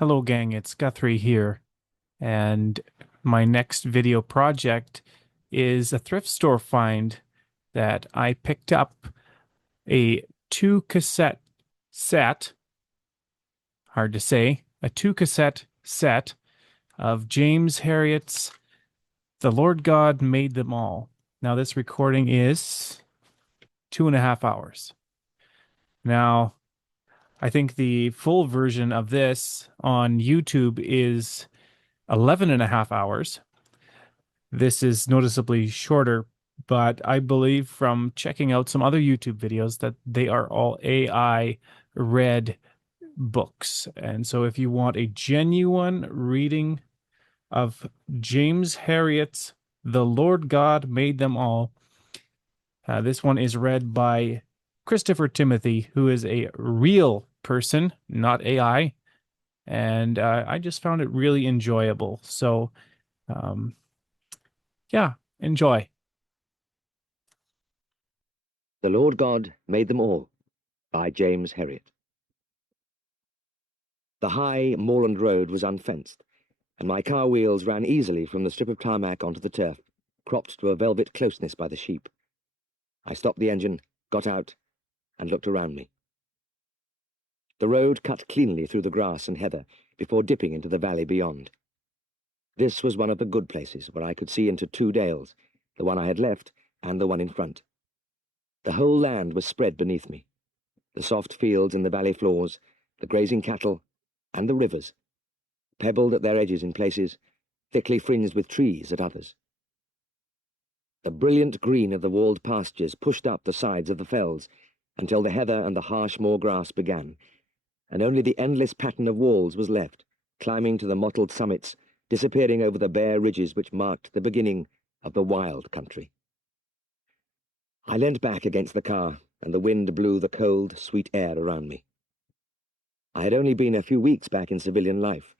Hello, gang. It's Guthrie here, and my next video project is a thrift store find that I picked up a two cassette set, hard to say, a two cassette set of James Herriot's The Lord God Made Them All. Now, this recording is 2.5 hours. Now, I think the full version of this on YouTube is 11.5 hours. This is noticeably shorter, but I believe from checking out some other YouTube videos that they are all AI read books. And so if you want a genuine reading of James Herriot's The Lord God Made Them All, this one is read by Christopher Timothy, who is a real person, not AI. And I just found it really enjoyable. So, um, yeah, enjoy. The Lord God Made Them All by James Herriot. The high moorland road was unfenced, and my car wheels ran easily from the strip of tarmac onto the turf, cropped to a velvet closeness by the sheep. I stopped the engine, got out, and looked around me. The road cut cleanly through the grass and heather before dipping into the valley beyond. This was one of the good places where I could see into two dales, the one I had left and the one in front. The whole land was spread beneath me. The soft fields in the valley floors, the grazing cattle, and the rivers, pebbled at their edges in places, thickly fringed with trees at others. The brilliant green of the walled pastures pushed up the sides of the fells until the heather and the harsh moor grass began, and only the endless pattern of walls was left, climbing to the mottled summits, disappearing over the bare ridges which marked the beginning of the wild country. I leant back against the car, and the wind blew the cold, sweet air around me. I had only been a few weeks back in civilian life.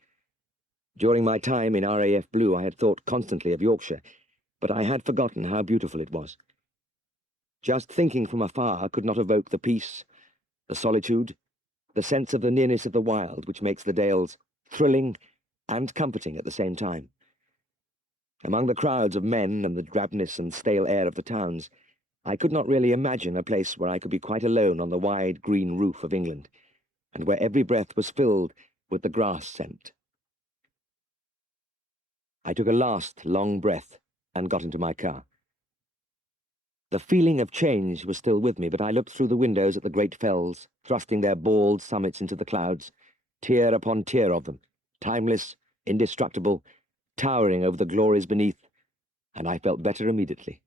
During my time in RAF Blue I had thought constantly of Yorkshire, but I had forgotten how beautiful it was. Just thinking from afar could not evoke the peace, the solitude, the sense of the nearness of the wild which makes the dales thrilling and comforting at the same time. Among the crowds of men and the drabness and stale air of the towns, I could not really imagine a place where I could be quite alone on the wide green roof of England, and where every breath was filled with the grass scent. I took a last long breath and got into my car. The feeling of change was still with me, but I looked through the windows at the great fells, thrusting their bald summits into the clouds, tier upon tier of them, timeless, indestructible, towering over the glories beneath, and I felt better immediately.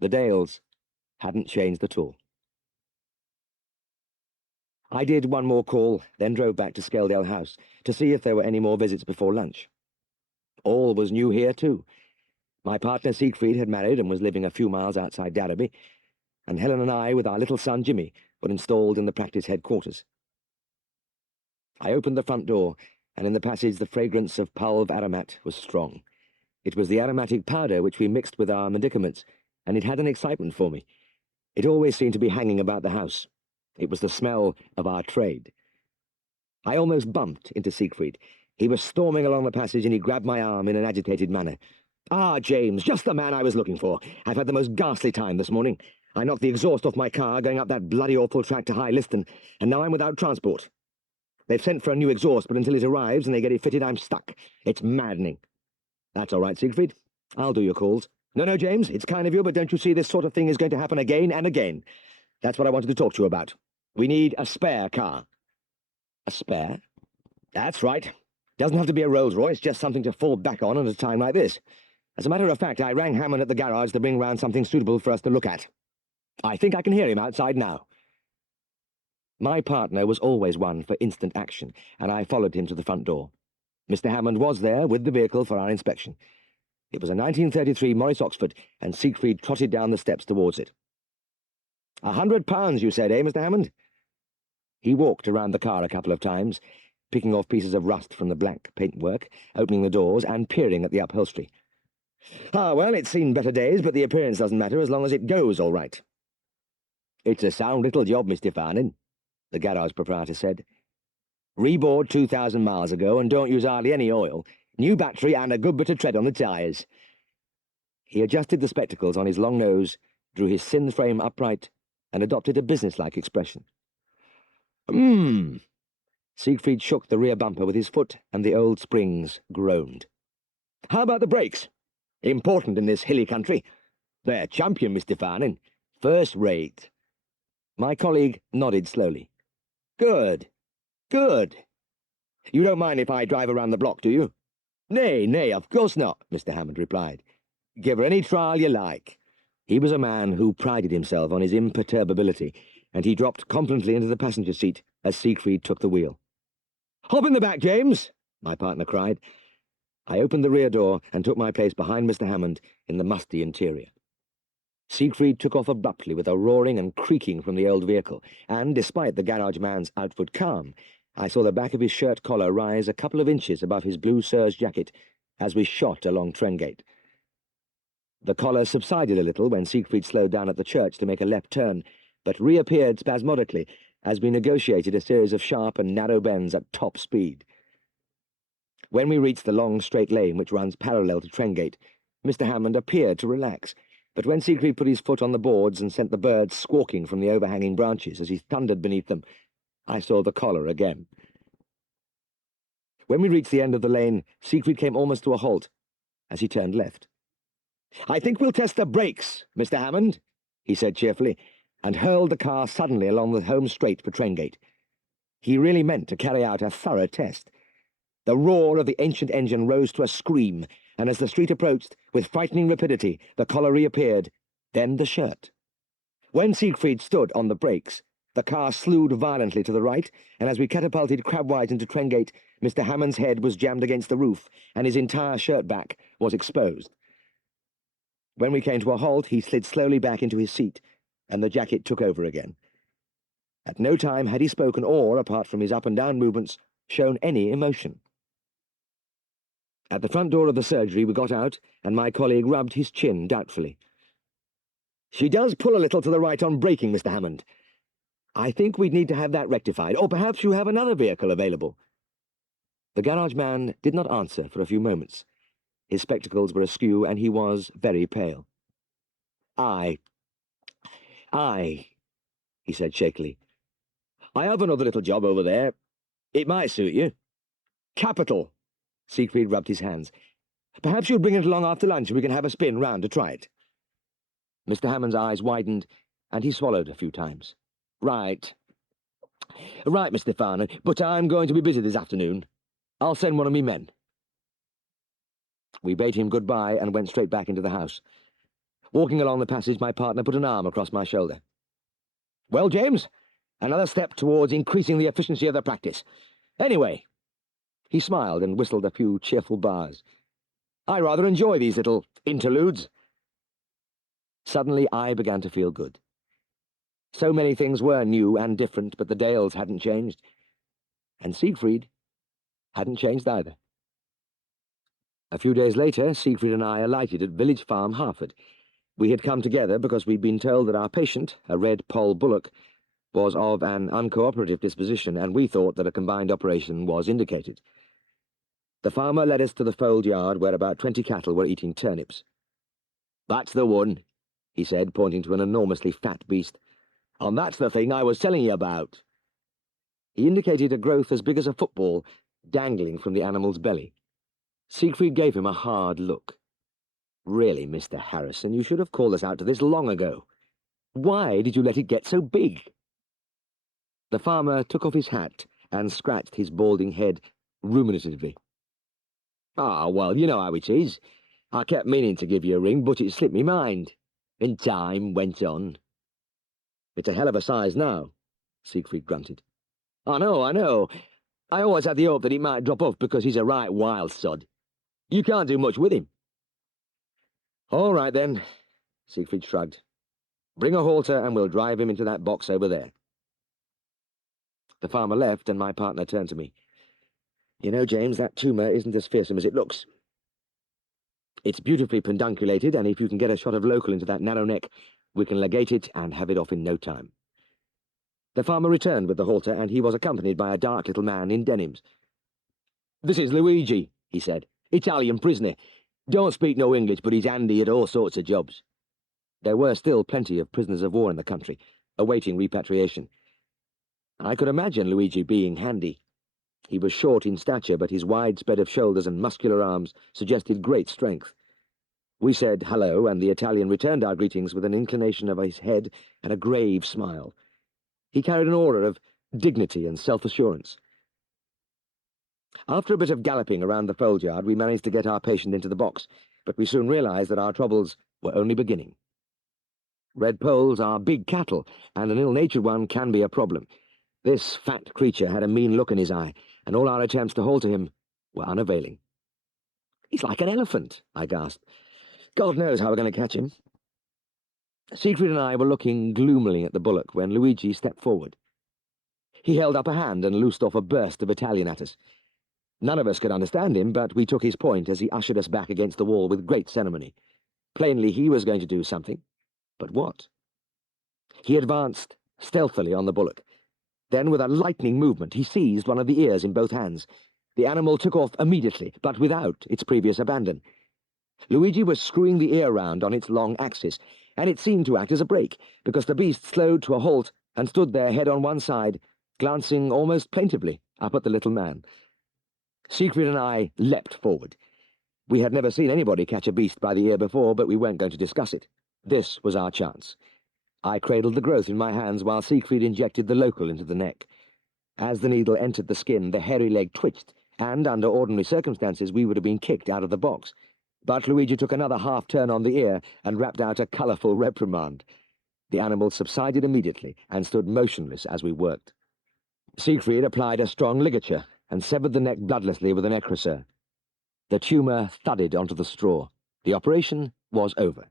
The dales hadn't changed at all. I did one more call, then drove back to Scaledale House to see if there were any more visits before lunch. All was new here, too. My partner Siegfried had married and was living a few miles outside Darrowby, and Helen and I, with our little son Jimmy, were installed in the practice headquarters. I opened the front door, and in the passage the fragrance of Pulv aromat was strong. It was the aromatic powder which we mixed with our medicaments, and it had an excitement for me. It always seemed to be hanging about the house. It was the smell of our trade. I almost bumped into Siegfried. He was storming along the passage, and he grabbed my arm in an agitated manner. "Ah, James, just the man I was looking for. I've had the most ghastly time this morning. I knocked the exhaust off my car going up that bloody awful track to High Liston, and now I'm without transport. They've sent for a new exhaust, but until it arrives and they get it fitted, I'm stuck. It's maddening." "That's all right, Siegfried. I'll do your calls." No, James, it's kind of you, but don't you see this sort of thing is going to happen again and again? That's what I wanted to talk to you about. We need a spare car." "A spare?" "That's right. Doesn't have to be a Rolls-Royce, just something to fall back on at a time like this. As a matter of fact, I rang Hammond at the garage to bring round something suitable for us to look at. I think I can hear him outside now." My partner was always one for instant action, and I followed him to the front door. Mr. Hammond was there with the vehicle for our inspection. It was a 1933 Morris Oxford, and Siegfried trotted down the steps towards it. £100, you said, eh, Mr. Hammond?" He walked around the car a couple of times, picking off pieces of rust from the black paintwork, opening the doors, and peering at the upholstery. "Ah, well, it's seen better days, but the appearance doesn't matter as long as it goes all right." "It's a sound little job, Mr. Farnan," the garage proprietor said. Rebored 2,000 miles ago and don't use hardly any oil. New battery and a good bit of tread on the tyres. He adjusted the spectacles on his long nose, drew his thin frame upright, and adopted a businesslike expression. Siegfried shook the rear bumper with his foot, and the old springs groaned. How about the brakes? Important in this hilly country. They're champion, Mr. Farnan. First rate. My colleague nodded slowly. Good. Good. You don't mind if I drive around the block, do you? Nay, of course not, Mr. Hammond replied. Give her any trial you like. He was a man who prided himself on his imperturbability, and he dropped confidently into the passenger seat as Siegfried took the wheel. Hop in the back, James, my partner cried. I opened the rear door and took my place behind Mr. Hammond in the musty interior. Siegfried took off abruptly with a roaring and creaking from the old vehicle, and, despite the garage man's outward calm, I saw the back of his shirt collar rise a couple of inches above his blue serge jacket as we shot along Trengate. The collar subsided a little when Siegfried slowed down at the church to make a left turn, but reappeared spasmodically as we negotiated a series of sharp and narrow bends at top speed. When we reached the long straight lane which runs parallel to Trengate, Mr. Hammond appeared to relax, but when Siegfried put his foot on the boards and sent the birds squawking from the overhanging branches as he thundered beneath them, I saw the collar again. When we reached the end of the lane, Siegfried came almost to a halt as he turned left. I think we'll test the brakes, Mr. Hammond, he said cheerfully, and hurled the car suddenly along the home straight for Trengate. He really meant to carry out a thorough test. The roar of the ancient engine rose to a scream, and as the street approached, with frightening rapidity, the collar reappeared, then the shirt. When Siegfried stood on the brakes, the car slewed violently to the right, and as we catapulted crabwise into Trengate, Mr. Hammond's head was jammed against the roof, and his entire shirt back was exposed. When we came to a halt, he slid slowly back into his seat, and the jacket took over again. At no time had he spoken or, apart from his up-and-down movements, shown any emotion. At the front door of the surgery we got out, and my colleague rubbed his chin doubtfully. She does pull a little to the right on braking, Mr. Hammond. I think we'd need to have that rectified, or perhaps you have another vehicle available. The garage man did not answer for a few moments. His spectacles were askew, and he was very pale. Aye, he said shakily. I have another little job over there. It might suit you. Capital. Siegfried rubbed his hands. Perhaps you'll bring it along after lunch and we can have a spin round to try it. Mr. Hammond's eyes widened, and he swallowed a few times. Right, Mr. Farnan, but I'm going to be busy this afternoon. I'll send one of me men. We bade him goodbye and went straight back into the house. Walking along the passage, my partner put an arm across my shoulder. Well, James, another step towards increasing the efficiency of the practice. Anyway, he smiled and whistled a few cheerful bars. I rather enjoy these little interludes. Suddenly I began to feel good. So many things were new and different, but the Dales hadn't changed. And Siegfried hadn't changed either. A few days later, Siegfried and I alighted at Village Farm, Harford. We had come together because we'd been told that our patient, a red poll bullock, was of an uncooperative disposition, and we thought that a combined operation was indicated. The farmer led us to the fold yard where about 20 cattle were eating turnips. That's the one, he said, pointing to an enormously fat beast. And that's the thing I was telling you about. He indicated a growth as big as a football dangling from the animal's belly. Siegfried gave him a hard look. Really, Mr. Harrison, you should have called us out to this long ago. Why did you let it get so big? The farmer took off his hat and scratched his balding head ruminatively. Ah, well, you know how it is. I kept meaning to give you a ring, but it slipped me mind. And time went on. It's a hell of a size now, Siegfried grunted. I know. I always had the hope that he might drop off because he's a right wild sod. You can't do much with him. All right, then, Siegfried shrugged. Bring a halter and we'll drive him into that box over there. The farmer left and my partner turned to me. You know, James, that tumour isn't as fearsome as it looks. It's beautifully pedunculated, and if you can get a shot of local into that narrow neck, we can ligate it and have it off in no time. The farmer returned with the halter, and he was accompanied by a dark little man in denims. "This is Luigi," he said. "Italian prisoner. Don't speak no English, but he's handy at all sorts of jobs." There were still plenty of prisoners of war in the country, awaiting repatriation. I could imagine Luigi being handy. He was short in stature, but his wide spread of shoulders and muscular arms suggested great strength. We said hello, and the Italian returned our greetings with an inclination of his head and a grave smile. He carried an aura of dignity and self-assurance. After a bit of galloping around the fold yard, we managed to get our patient into the box, but we soon realized that our troubles were only beginning. Red poles are big cattle, and an ill-natured one can be a problem. This fat creature had a mean look in his eye, and all our attempts to halter him were unavailing. "He's like an elephant," I gasped. "God knows how we're going to catch him." Siegfried and I were looking gloomily at the bullock when Luigi stepped forward. He held up a hand and loosed off a burst of Italian at us. None of us could understand him, but we took his point as he ushered us back against the wall with great ceremony. Plainly he was going to do something, but what? He advanced stealthily on the bullock. Then, with a lightning movement, he seized one of the ears in both hands. The animal took off immediately, but without its previous abandon. Luigi was screwing the ear round on its long axis, and it seemed to act as a brake, because the beast slowed to a halt and stood there head on one side, glancing almost plaintively up at the little man. Siegfried and I leapt forward. We had never seen anybody catch a beast by the ear before, but we weren't going to discuss it. This was our chance. I cradled the growth in my hands while Siegfried injected the local into the neck. As the needle entered the skin, the hairy leg twitched, and under ordinary circumstances we would have been kicked out of the box. But Luigi took another half-turn on the ear and rapped out a colourful reprimand. The animal subsided immediately and stood motionless as we worked. Siegfried applied a strong ligature and severed the neck bloodlessly with an ecrasur. The tumour thudded onto the straw. The operation was over.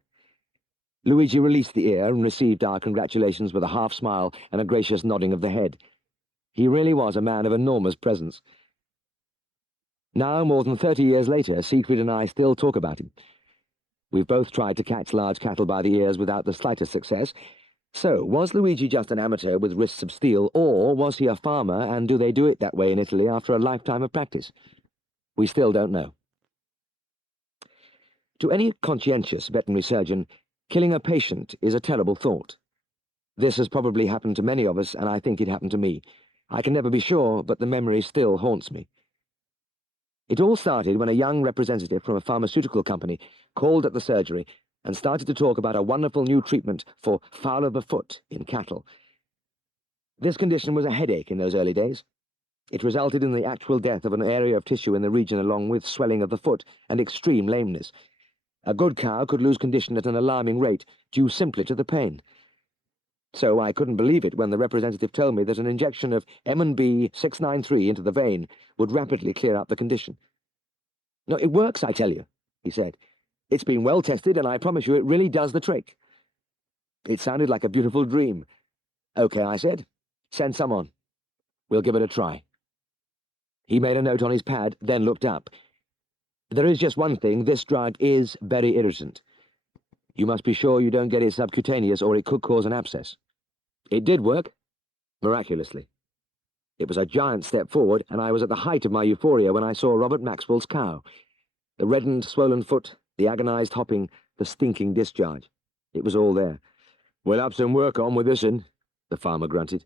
Luigi released the ear and received our congratulations with a half-smile and a gracious nodding of the head. He really was a man of enormous presence. Now, more than 30 years later, Siegfried and I still talk about him. We've both tried to catch large cattle by the ears without the slightest success. So, was Luigi just an amateur with wrists of steel, or was he a farmer, and do they do it that way in Italy after a lifetime of practice? We still don't know. To any conscientious veterinary surgeon, killing a patient is a terrible thought. This has probably happened to many of us, and I think it happened to me. I can never be sure, but the memory still haunts me. It all started when a young representative from a pharmaceutical company called at the surgery and started to talk about a wonderful new treatment for foul of the foot in cattle. This condition was a headache in those early days. It resulted in the actual death of an area of tissue in the region, along with swelling of the foot and extreme lameness. A good cow could lose condition at an alarming rate, due simply to the pain. So I couldn't believe it when the representative told me that an injection of M&B 693 into the vein would rapidly clear up the condition. "No, it works, I tell you," he said. "It's been well tested, and I promise you it really does the trick." It sounded like a beautiful dream. "Okay," I said. "Send some on. We'll give it a try." He made a note on his pad, then looked up. "There is just one thing. This drug is very irritant. You must be sure you don't get it subcutaneous, or it could cause an abscess." It did work, miraculously. It was a giant step forward, and I was at the height of my euphoria when I saw Robert Maxwell's cow. The reddened, swollen foot, the agonized hopping, the stinking discharge. It was all there. "We'll have some work on with this'n," the farmer grunted.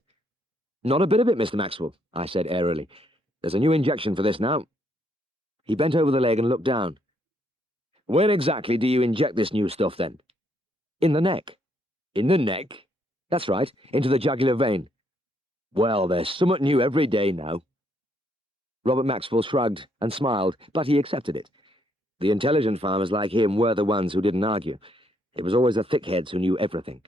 "Not a bit of it, Mr. Maxwell," I said airily. "There's a new injection for this now." He bent over the leg and looked down. "Where exactly do you inject this new stuff, then?" "In the neck." "In the neck?" "That's right, into the jugular vein." "Well, there's somewhat new every day now." Robert Maxwell shrugged and smiled, but he accepted it. The intelligent farmers like him were the ones who didn't argue. It was always the thickheads who knew everything.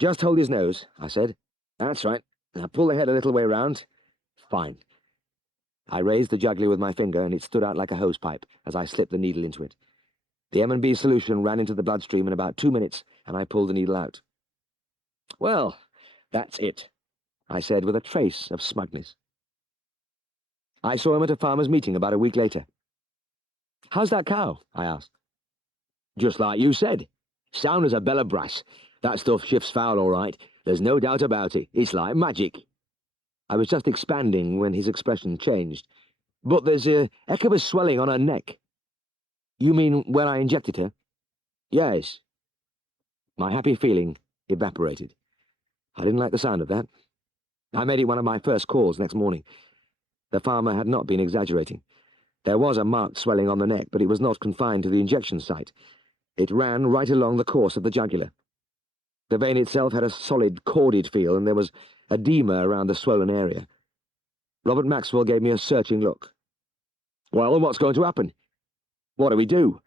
"Just hold his nose," I said. "That's right. Now pull the head a little way round. Fine." I raised the jugular with my finger, and it stood out like a hosepipe as I slipped the needle into it. The M&B solution ran into the bloodstream in about 2 minutes, and I pulled the needle out. "Well, that's it," I said with a trace of smugness. I saw him at a farmers' meeting about a week later. "How's that cow?" I asked. "Just like you said. Sound as a bell of brass. That stuff shifts foul, all right. There's no doubt about it. It's like magic. I was just expanding when his expression changed. But there's a heck of a swelling on her neck. You mean when I injected her? Yes. My happy feeling evaporated. I didn't like the sound of that. I made it one of my first calls next morning. The farmer had not been exaggerating. There was a marked swelling on the neck, but it was not confined to the injection site. It ran right along the course of the jugular. The vein itself had a solid, corded feel, and there was edema around the swollen area. Robert Maxwell gave me a searching look. Well, what's going to happen? What do we do?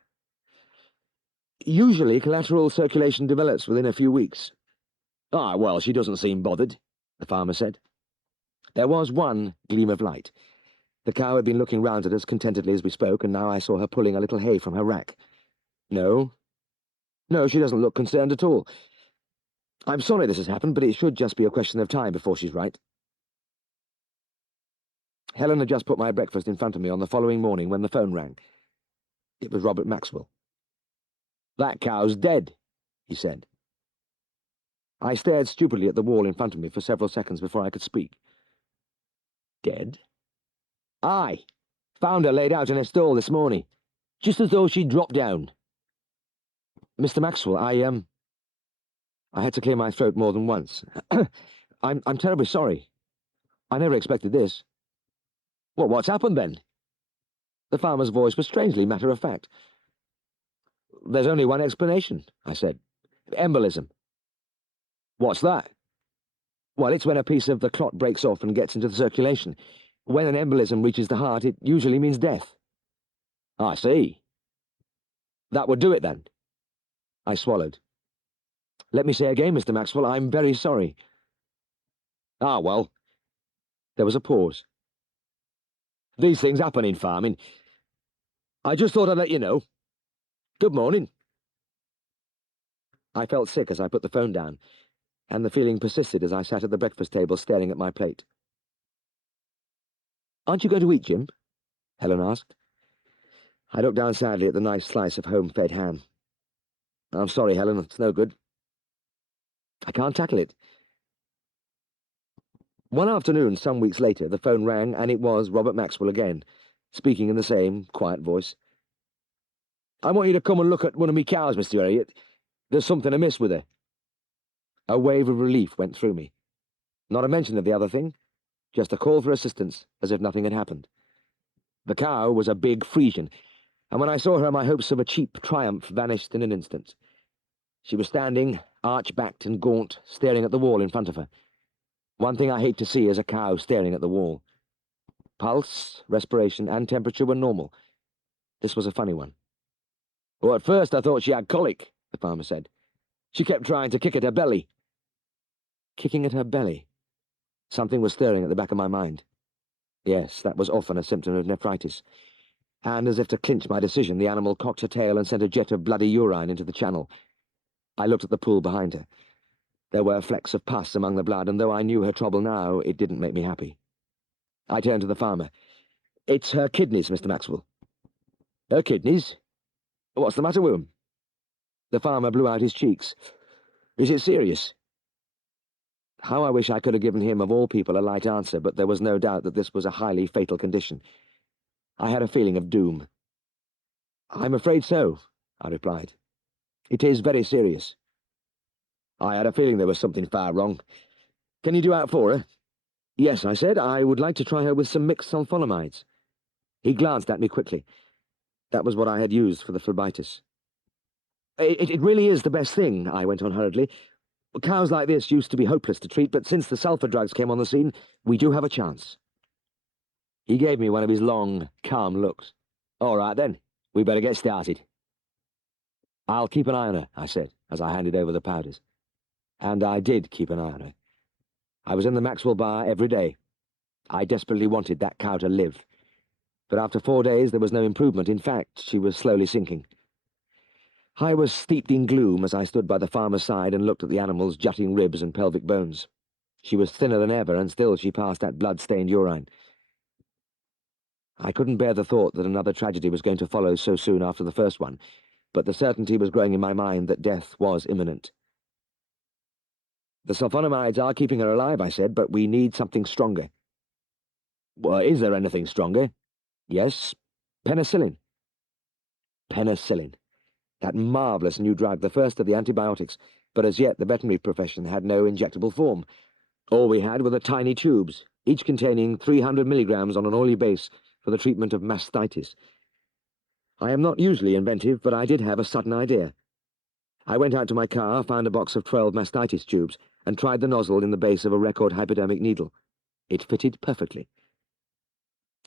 Usually, collateral circulation develops within a few weeks. Ah, well, she doesn't seem bothered, the farmer said. There was one gleam of light. The cow had been looking round at us contentedly as we spoke, and now I saw her pulling a little hay from her rack. No, she doesn't look concerned at all. I'm sorry this has happened, but it should just be a question of time before she's right. Helen had just put my breakfast in front of me on the following morning when the phone rang. It was Robert Maxwell. That cow's dead, he said. I stared stupidly at the wall in front of me for several seconds before I could speak. Dead? Aye. Found her laid out in a stall this morning, just as though she'd dropped down. Mr. Maxwell, I had to clear my throat more than once. I'm terribly sorry. I never expected this. Well, what's happened then? The farmer's voice was strangely matter-of-fact. There's only one explanation, I said. Embolism. What's that? Well, it's when a piece of the clot breaks off and gets into the circulation. When an embolism reaches the heart, it usually means death. I see. That would do it, then. I swallowed. Let me say again, Mr. Maxwell, I'm very sorry. Ah, well. There was a pause. These things happen in farming. I just thought I'd let you know. Good morning. I felt sick as I put the phone down, and the feeling persisted as I sat at the breakfast table staring at my plate. Aren't you going to eat, Jim? Helen asked. I looked down sadly at the nice slice of home-fed ham. I'm sorry, Helen, it's no good. I can't tackle it. One afternoon, some weeks later, the phone rang, and it was Robert Maxwell again, speaking in the same quiet voice. I want you to come and look at one of me cows, Mr. Herriot. There's something amiss with her. A wave of relief went through me. Not a mention of the other thing, just a call for assistance, as if nothing had happened. The cow was a big Frisian, and when I saw her, my hopes of a cheap triumph vanished in an instant. She was standing, arch-backed and gaunt, staring at the wall in front of her. One thing I hate to see is a cow staring at the wall. Pulse, respiration, and temperature were normal. This was a funny one. Well, at first I thought she had colic, the farmer said. She kept trying to kick at her belly. Kicking at her belly? Something was stirring at the back of my mind. Yes, that was often a symptom of nephritis. And as if to clinch my decision, the animal cocked her tail and sent a jet of bloody urine into the channel. I looked at the pool behind her. There were flecks of pus among the blood, and though I knew her trouble now, it didn't make me happy. I turned to the farmer. It's her kidneys, Mr. Maxwell. Her kidneys? What's the matter with them? The farmer blew out his cheeks. Is it serious? How I wish I could have given him, of all people, a light answer, but there was no doubt that this was a highly fatal condition. I had a feeling of doom. I'm afraid so, I replied. It is very serious. I had a feeling there was something far wrong. Can you do out for her? Yes, I said. I would like to try her with some mixed sulfonamides. He glanced at me quickly. That was what I had used for the phlebitis. It really is the best thing, I went on hurriedly. Cows like this used to be hopeless to treat, but since the sulphur drugs came on the scene, we do have a chance. He gave me one of his long, calm looks. All right, then. We better get started. I'll keep an eye on her, I said, as I handed over the powders. And I did keep an eye on her. I was in the Maxwell bar every day. I desperately wanted that cow to live. But after 4 days, there was no improvement. In fact, she was slowly sinking. I was steeped in gloom as I stood by the farmer's side and looked at the animal's jutting ribs and pelvic bones. She was thinner than ever, and still she passed that blood-stained urine. I couldn't bear the thought that another tragedy was going to follow so soon after the first one, but the certainty was growing in my mind that death was imminent. The sulfonamides are keeping her alive, I said, but we need something stronger. Well, is there anything stronger? Yes, penicillin. Penicillin. That marvellous new drug, the first of the antibiotics, but as yet the veterinary profession had no injectable form. All we had were the tiny tubes, each containing 300 milligrams on an oily base for the treatment of mastitis. I am not usually inventive, but I did have a sudden idea. I went out to my car, found a box of 12 mastitis tubes, and tried the nozzle in the base of a record hypodermic needle. It fitted perfectly.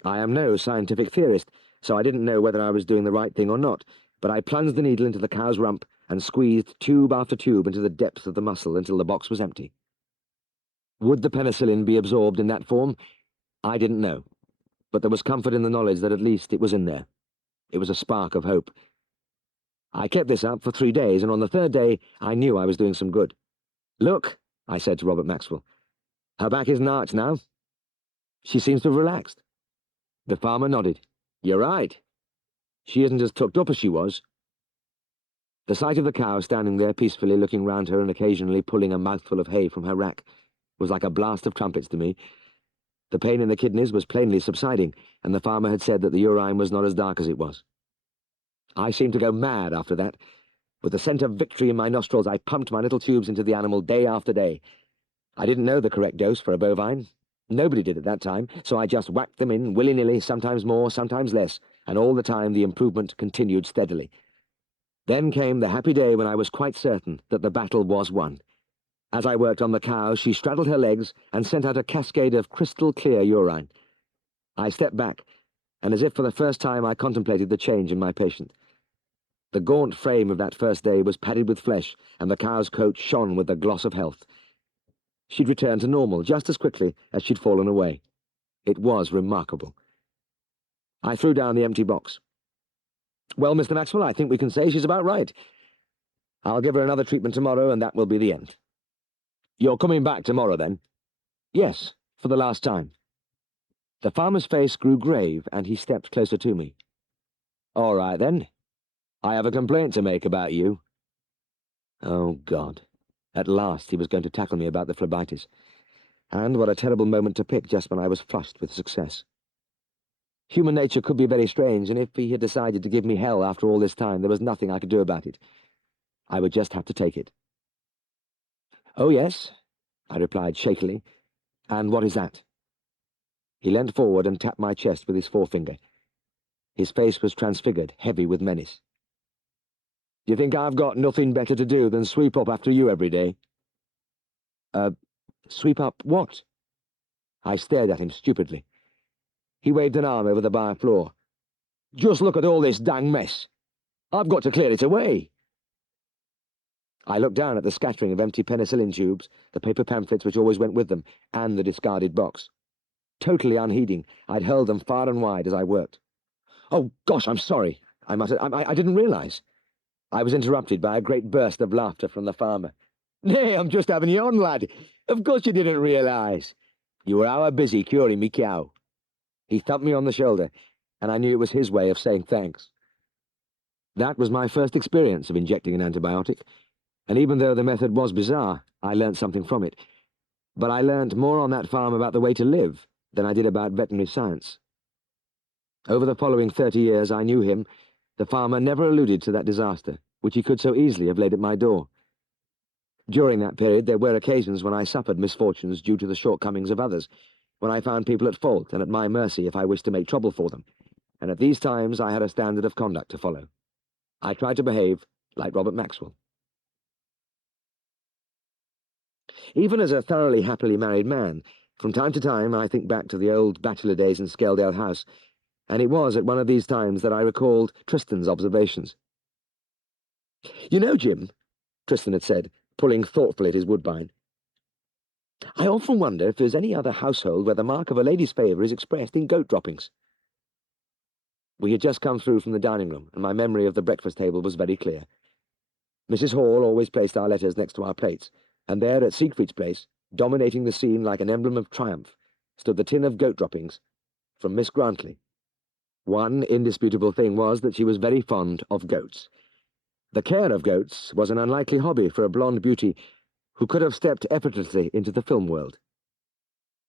I am no scientific theorist, so I didn't know whether I was doing the right thing or not, but I plunged the needle into the cow's rump and squeezed tube after tube into the depths of the muscle until the box was empty. Would the penicillin be absorbed in that form? I didn't know, but there was comfort in the knowledge that at least it was in there. It was a spark of hope. I kept this up for 3 days, and on the third day I knew I was doing some good. "Look," I said to Robert Maxwell. "Her back isn't arched now. She seems to have relaxed." The farmer nodded. "You're right. She isn't as tucked up as she was." The sight of the cow standing there peacefully looking round her and occasionally pulling a mouthful of hay from her rack was like a blast of trumpets to me. The pain in the kidneys was plainly subsiding, and the farmer had said that the urine was not as dark as it was. I seemed to go mad after that. With the scent of victory in my nostrils, I pumped my little tubes into the animal day after day. I didn't know the correct dose for a bovine. Nobody did at that time, so I just whacked them in willy-nilly, sometimes more, sometimes less, and all the time the improvement continued steadily. Then came the happy day when I was quite certain that the battle was won. As I worked on the cow, she straddled her legs and sent out a cascade of crystal-clear urine. I stepped back, and as if for the first time I contemplated the change in my patient. The gaunt frame of that first day was padded with flesh, and the cow's coat shone with the gloss of health. She'd returned to normal just as quickly as she'd fallen away. It was remarkable. I threw down the empty box. "Well, Mr. Maxwell, I think we can say she's about right. I'll give her another treatment tomorrow, and that will be the end." "You're coming back tomorrow, then?" "Yes, for the last time." The farmer's face grew grave, and he stepped closer to me. "All right, then. I have a complaint to make about you." Oh, God. At last he was going to tackle me about the phlebitis. And what a terrible moment to pick just when I was flushed with success. Human nature could be very strange, and if he had decided to give me hell after all this time, there was nothing I could do about it. I would just have to take it. "Oh, yes," I replied shakily. "And what is that?" He leant forward and tapped my chest with his forefinger. His face was transfigured, heavy with menace. "Do you think I've got nothing better to do than sweep up after you every day?" Sweep up what?" I stared at him stupidly. He waved an arm over the bar floor. "Just look at all this dang mess. I've got to clear it away." I looked down at the scattering of empty penicillin tubes, the paper pamphlets which always went with them, and the discarded box. Totally unheeding, I'd hurled them far and wide as I worked. "Oh, gosh, I'm sorry," I muttered. I didn't realize." I was interrupted by a great burst of laughter from the farmer. "Nay, I'm just having you on, lad. Of course you didn't realize. You were hour busy curing me cow." He thumped me on the shoulder, and I knew it was his way of saying thanks. That was my first experience of injecting an antibiotic, and even though the method was bizarre, I learnt something from it. But I learnt more on that farm about the way to live than I did about veterinary science. Over the following 30 years I knew him, the farmer never alluded to that disaster, which he could so easily have laid at my door. During that period there were occasions when I suffered misfortunes due to the shortcomings of others, when I found people at fault and at my mercy if I wished to make trouble for them, and at these times I had a standard of conduct to follow. I tried to behave like Robert Maxwell. Even as a thoroughly happily married man, from time to time I think back to the old bachelor days in Scaledale House, and it was at one of these times that I recalled Tristan's observations. "You know, Jim," Tristan had said, pulling thoughtfully at his woodbine, "I often wonder if there's any other household where the mark of a lady's favour is expressed in goat droppings." We had just come through from the dining room, and my memory of the breakfast table was very clear. Mrs. Hall always placed our letters next to our plates, and there at Siegfried's place, dominating the scene like an emblem of triumph, stood the tin of goat droppings from Miss Grantley. One indisputable thing was that she was very fond of goats. The care of goats was an unlikely hobby for a blonde beauty who could have stepped effortlessly into the film world.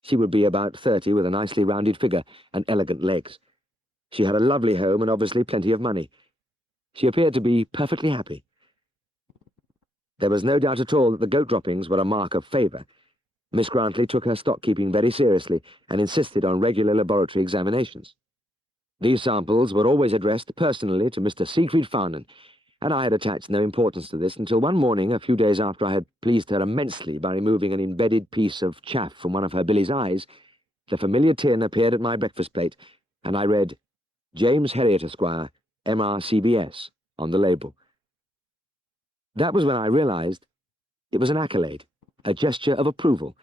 She would be about 30 with a nicely rounded figure and elegant legs. She had a lovely home and obviously plenty of money. She appeared to be perfectly happy. There was no doubt at all that the goat droppings were a mark of favour. Miss Grantley took her stock-keeping very seriously and insisted on regular laboratory examinations. These samples were always addressed personally to Mr. Siegfried Fahnen, and I had attached no importance to this until one morning, a few days after I had pleased her immensely by removing an embedded piece of chaff from one of her Billy's eyes, the familiar tin appeared at my breakfast plate, and I read, James Herriot, Esquire, MRCBS, on the label. That was when I realized it was an accolade, a gesture of approval.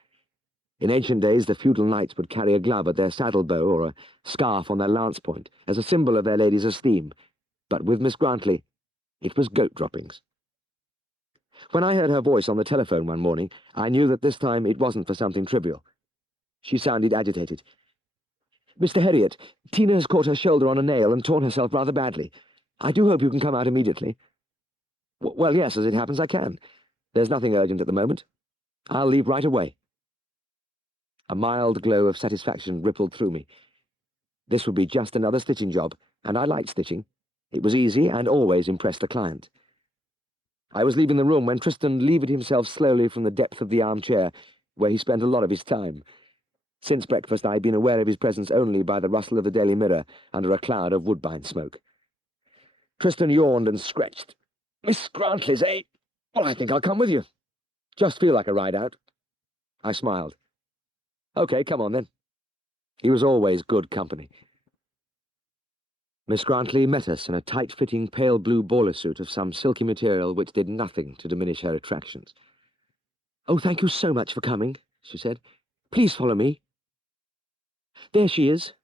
In ancient days, the feudal knights would carry a glove at their saddle bow or a scarf on their lance point as a symbol of their lady's esteem, but with Miss Grantley, it was goat droppings. When I heard her voice on the telephone one morning, I knew that this time it wasn't for something trivial. She sounded agitated. Mr. Herriot, Tina has caught her shoulder on a nail and torn herself rather badly. I do hope you can come out immediately. Well, yes, as it happens, I can. There's nothing urgent at the moment. I'll leave right away. A mild glow of satisfaction rippled through me. This would be just another stitching job, and I liked stitching. It was easy and always impressed the client. I was leaving the room when Tristan levered himself slowly from the depth of the armchair, where he spent a lot of his time. Since breakfast I had been aware of his presence only by the rustle of the Daily Mirror under a cloud of woodbine smoke. Tristan yawned and scratched. Miss Grantley's, eh? Well, I think I'll come with you. Just feel like a ride out. I smiled. Okay, come on then. He was always good company. Miss Grantley met us in a tight-fitting pale blue boiler suit of some silky material which did nothing to diminish her attractions. Oh, thank you so much for coming, she said. Please follow me. There she is,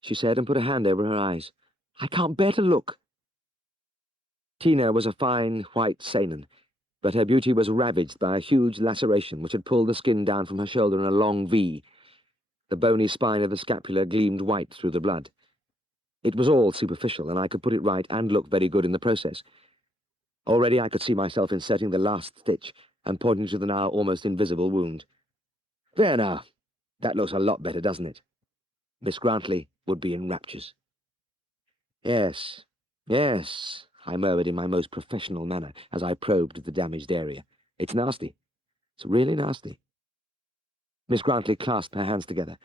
she said, and put a hand over her eyes. I can't bear to look. Tina was a fine, white seinen, but her beauty was ravaged by a huge laceration which had pulled the skin down from her shoulder in a long V. The bony spine of the scapula gleamed white through the blood. It was all superficial, and I could put it right and look very good in the process. Already I could see myself inserting the last stitch and pointing to the now almost invisible wound. There now, that looks a lot better, doesn't it? Miss Grantley would be in raptures. Yes, yes, I murmured in my most professional manner as I probed the damaged area. It's nasty. It's really nasty. Miss Grantley clasped her hands together.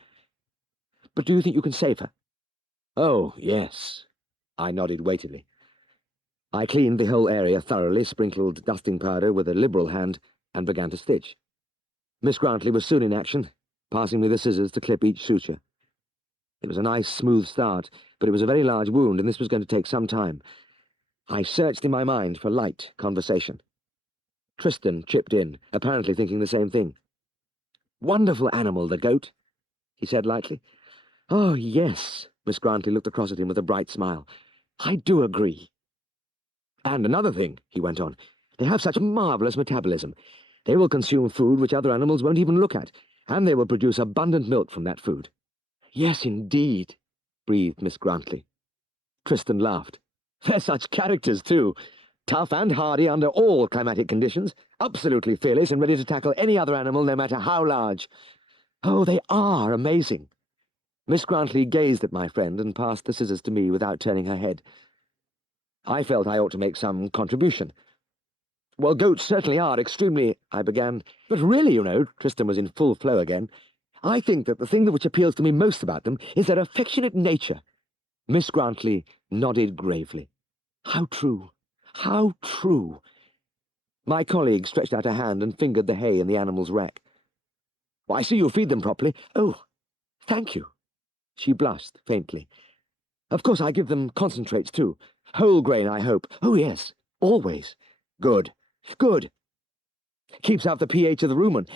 But do you think you can save her? Oh, yes. I nodded weightily. I cleaned the whole area thoroughly, sprinkled dusting powder with a liberal hand, and began to stitch. Miss Grantley was soon in action, passing me the scissors to clip each suture. It was a nice, smooth start, but it was a very large wound, and this was going to take some time. I searched in my mind for light conversation. Tristan chipped in, apparently thinking the same thing. Wonderful animal, the goat, he said lightly. Oh, yes, Miss Grantley looked across at him with a bright smile. I do agree. And another thing, he went on, they have such marvellous metabolism. They will consume food which other animals won't even look at, and they will produce abundant milk from that food. Yes, indeed, breathed Miss Grantley. Tristan laughed. They're such characters, too. Tough and hardy under all climatic conditions, absolutely fearless and ready to tackle any other animal, no matter how large. Oh, they are amazing. Miss Grantley gazed at my friend and passed the scissors to me without turning her head. I felt I ought to make some contribution. Well, goats certainly are extremely, I began. But really, you know, Tristan was in full flow again. I think that the thing which appeals to me most about them is their affectionate nature. Miss Grantley nodded gravely. How true, how true. My colleague stretched out a hand and fingered the hay in the animal's rack. Well, I see you feed them properly. Oh, thank you. She blushed faintly. Of course, I give them concentrates, too. Whole grain, I hope. Oh, yes, always. Good, good. Keeps out the pH of the rumen.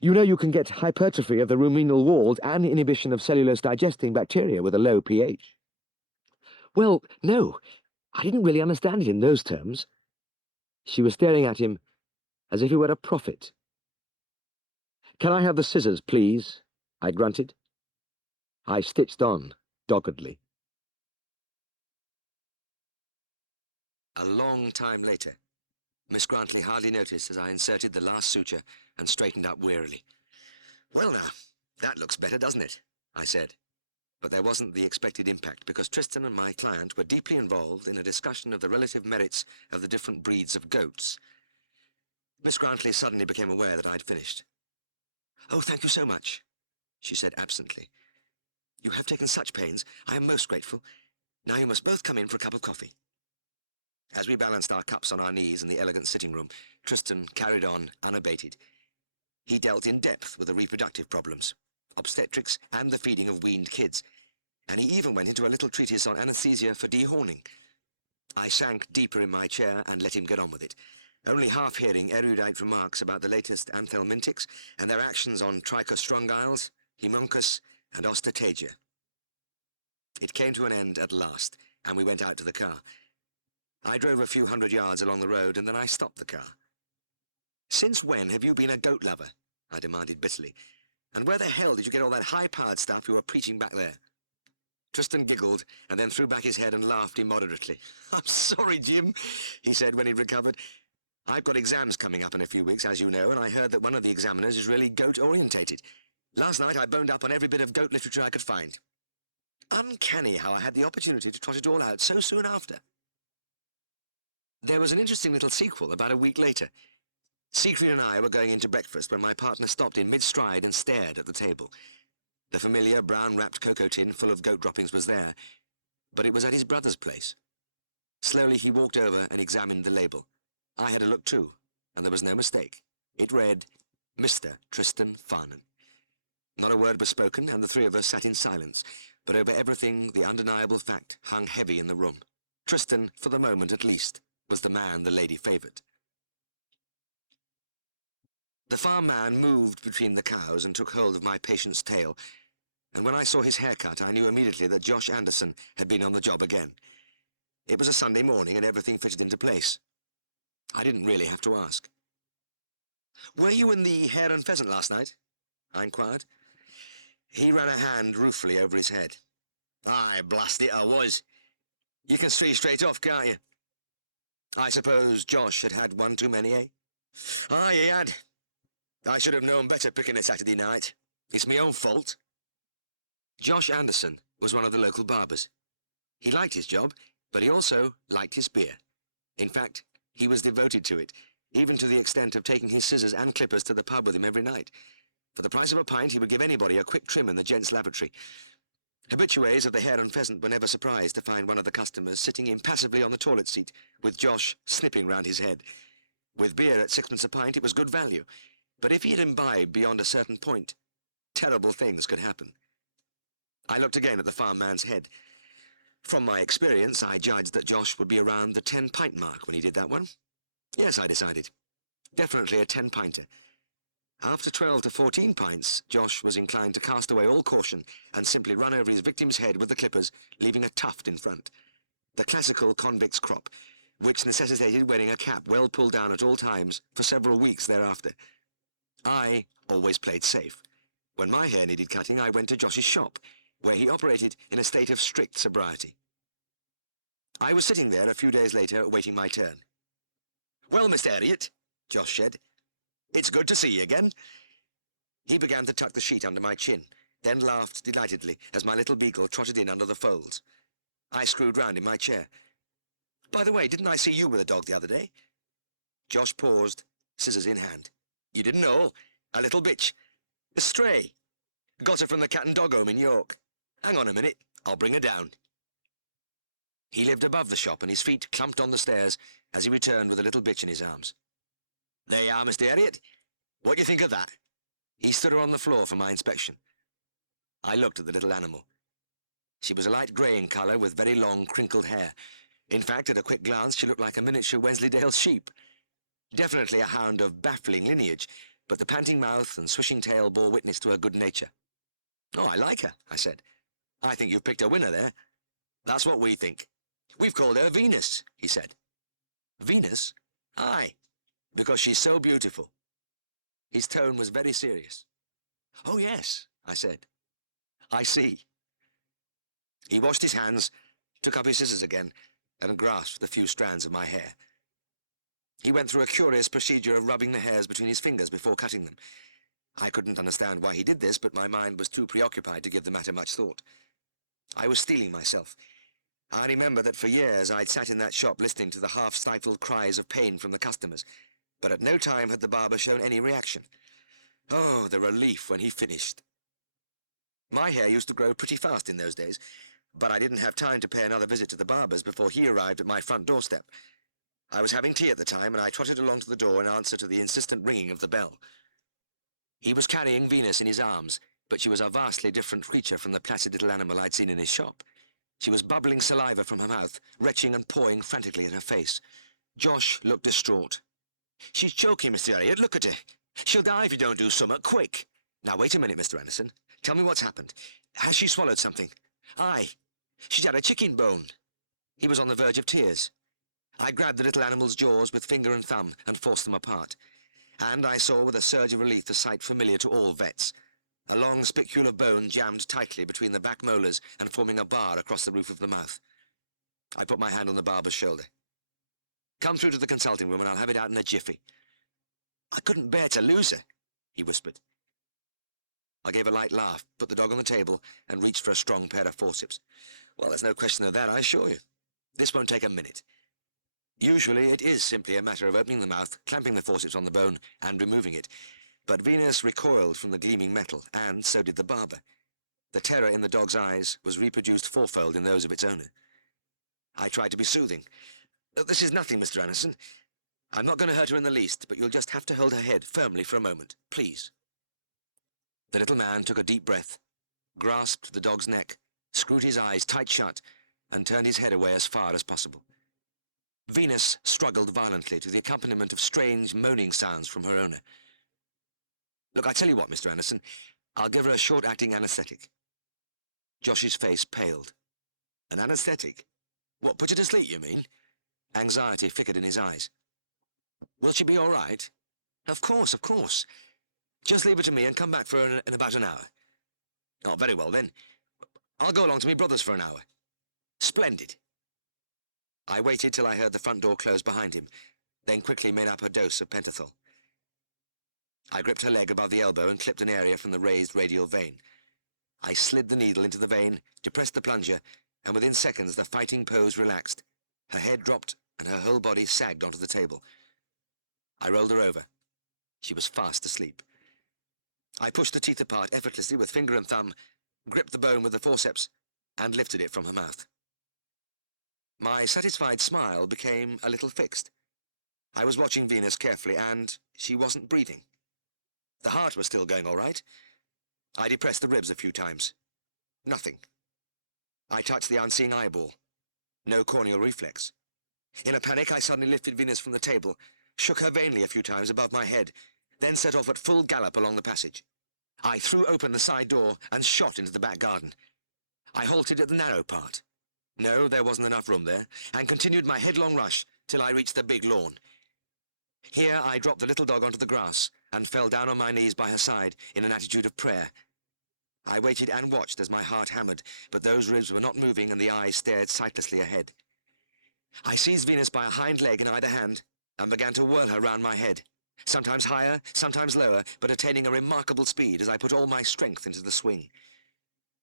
You know you can get hypertrophy of the ruminal walls and inhibition of cellulose-digesting bacteria with a low pH. Well, no, I didn't really understand it in those terms. She was staring at him as if he were a prophet. Can I have the scissors, please? I grunted. I stitched on, doggedly. A long time later. Miss Grantley hardly noticed as I inserted the last suture and straightened up wearily. "Well now, that looks better, doesn't it?" I said. But there wasn't the expected impact, because Tristan and my client were deeply involved in a discussion of the relative merits of the different breeds of goats. Miss Grantley suddenly became aware that I'd finished. "Oh, thank you so much," she said absently. "You have taken such pains. I am most grateful. Now you must both come in for a cup of coffee." As we balanced our cups on our knees in the elegant sitting room, Tristan carried on unabated. He dealt in depth with the reproductive problems, obstetrics, and the feeding of weaned kids, and he even went into a little treatise on anesthesia for dehorning. I sank deeper in my chair and let him get on with it, only half hearing erudite remarks about the latest anthelmintics and their actions on trichostrongyles, homuncus, and ostatagia. It came to an end at last, and we went out to the car. I drove a few 100 yards along the road, and then I stopped the car. "Since when have you been a goat lover?" I demanded bitterly. "And where the hell did you get all that high-powered stuff you were preaching back there?" Tristan giggled, and then threw back his head and laughed immoderately. "I'm sorry, Jim," he said when he'd recovered. "I've got exams coming up in a few weeks, as you know, and I heard that one of the examiners is really goat-orientated. Last night I boned up on every bit of goat literature I could find. Uncanny how I had the opportunity to trot it all out so soon after." There was an interesting little sequel about a week later. Siegfried and I were going in to breakfast when my partner stopped in mid-stride and stared at the table. The familiar brown-wrapped cocoa tin full of goat droppings was there, but it was at his brother's place. Slowly he walked over and examined the label. I had a look too, and there was no mistake. It read, Mr. Tristan Farnan. Not a word was spoken, and the three of us sat in silence, but over everything the undeniable fact hung heavy in the room. Tristan, for the moment at least, was the man the lady favoured. The farm man moved between the cows and took hold of my patient's tail, and when I saw his haircut I knew immediately that Josh Anderson had been on the job again. It was a Sunday morning and everything fitted into place. I didn't really have to ask. "Were you in the Hare and Pheasant last night?" I inquired. He ran a hand ruefully over his head. "Aye, blast it, I was. You can see straight off, can't you? I suppose Josh had had one too many, eh?" "Aye, he had. I should have known better picking a Saturday night. It's my own fault." Josh Anderson was one of the local barbers. He liked his job, but he also liked his beer. In fact, he was devoted to it, even to the extent of taking his scissors and clippers to the pub with him every night. For the price of a pint, he would give anybody a quick trim in the gents' lavatory. Habitués of the Hare and Pheasant were never surprised to find one of the customers sitting impassively on the toilet seat, with Josh snipping round his head. With beer at 6pence a pint, it was good value, but if he had imbibed beyond a certain point, terrible things could happen. I looked again at the farm man's head. From my experience, I judged that Josh would be around the 10-pint mark when he did that one. Yes, I decided. Definitely a 10-pinter. After 12 to 14 pints, Josh was inclined to cast away all caution and simply run over his victim's head with the clippers, leaving a tuft in front. The classical convict's crop, which necessitated wearing a cap well pulled down at all times for several weeks thereafter. I always played safe. When my hair needed cutting, I went to Josh's shop, where he operated in a state of strict sobriety. I was sitting there a few days later, waiting my turn. "Well, Mr. Herriot," Josh said, "it's good to see you again." He began to tuck the sheet under my chin, then laughed delightedly as my little beagle trotted in under the folds. I screwed round in my chair. "By the way, didn't I see you with a dog the other day?" Josh paused, scissors in hand. "You didn't know? A little bitch. A stray. Got her from the cat and dog home in York. Hang on a minute, I'll bring her down." He lived above the shop, and his feet clumped on the stairs as he returned with a little bitch in his arms. "There you are, Mr. Herriot. What do you think of that?" He stood her on the floor for my inspection. I looked at the little animal. She was a light grey in colour with very long, crinkled hair. In fact, at a quick glance, she looked like a miniature Wensleydale sheep. Definitely a hound of baffling lineage, but the panting mouth and swishing tail bore witness to her good nature. "Oh, I like her," I said. "I think you've picked a winner there." "That's what we think. We've called her Venus," he said. "Venus?" "Aye, because she's so beautiful." His tone was very serious. "Oh, yes," I said. "I see." He washed his hands, took up his scissors again, and grasped the few strands of my hair. He went through a curious procedure of rubbing the hairs between his fingers before cutting them. I couldn't understand why he did this, but my mind was too preoccupied to give the matter much thought. I was steeling myself. I remember that for years I'd sat in that shop listening to the half-stifled cries of pain from the customers, but at no time had the barber shown any reaction. Oh, the relief when he finished. My hair used to grow pretty fast in those days, but I didn't have time to pay another visit to the barber's before he arrived at my front doorstep. I was having tea at the time, and I trotted along to the door in answer to the insistent ringing of the bell. He was carrying Venus in his arms, but she was a vastly different creature from the placid little animal I'd seen in his shop. She was bubbling saliva from her mouth, retching and pawing frantically at her face. Josh looked distraught. "She's choking, Mr. Herriot. Look at her. She'll die if you don't do something quick. Now, wait a minute, Mr. Anderson. Tell me what's happened. Has she swallowed something?" "Aye. She's had a chicken bone." He was on the verge of tears. I grabbed the little animal's jaws with finger and thumb and forced them apart. And I saw with a surge of relief the sight familiar to all vets. A long spicule of bone jammed tightly between the back molars and forming a bar across the roof of the mouth. I put my hand on the barber's shoulder. "Come through to the consulting room and I'll have it out in a jiffy." "I couldn't bear to lose her," he whispered. I gave a light laugh, put the dog on the table, and reached for a strong pair of forceps. "Well, there's no question of that, I assure you. This won't take a minute. Usually it is simply a matter of opening the mouth, clamping the forceps on the bone, and removing it. But Venus recoiled from the gleaming metal, and so did the barber. The terror in the dog's eyes was reproduced fourfold in those of its owner. I tried to be soothing. "This is nothing, Mr. Anderson. I'm not going to hurt her in the least, but you'll just have to hold her head firmly for a moment, please." The little man took a deep breath, grasped the dog's neck, screwed his eyes tight shut, and turned his head away as far as possible. Venus struggled violently to the accompaniment of strange moaning sounds from her owner. "Look, I tell you what, Mr. Anderson, I'll give her a short-acting anesthetic." Josh's face paled. "An anesthetic? What, put you to sleep, you mean?" Anxiety flickered in his eyes. "Will she be all right?" Of course, of course. Just leave it to me and come back for her in about an hour." "Oh, very well, then. I'll go along to my brother's for an hour." "Splendid." I waited till I heard the front door close behind him, then quickly made up her dose of pentothal. I gripped her leg above the elbow and clipped an area from the raised radial vein. I slid the needle into the vein, depressed the plunger, and within seconds the fighting pose relaxed. Her head dropped, and her whole body sagged onto the table. I rolled her over. She was fast asleep. I pushed the teeth apart effortlessly with finger and thumb, gripped the bone with the forceps, and lifted it from her mouth. My satisfied smile became a little fixed. I was watching Venus carefully, and she wasn't breathing. The heart was still going all right. I depressed the ribs a few times. Nothing. I touched the unseeing eyeball. No corneal reflex. In a panic, I suddenly lifted Venus from the table, shook her vainly a few times above my head, then set off at full gallop along the passage. I threw open the side door and shot into the back garden. I halted at the narrow part. No, there wasn't enough room there, and continued my headlong rush till I reached the big lawn. Here I dropped the little dog onto the grass and fell down on my knees by her side in an attitude of prayer. I waited and watched as my heart hammered, but those ribs were not moving and the eyes stared sightlessly ahead. I seized Venus by a hind leg in either hand and began to whirl her round my head, sometimes higher, sometimes lower, but attaining a remarkable speed as I put all my strength into the swing.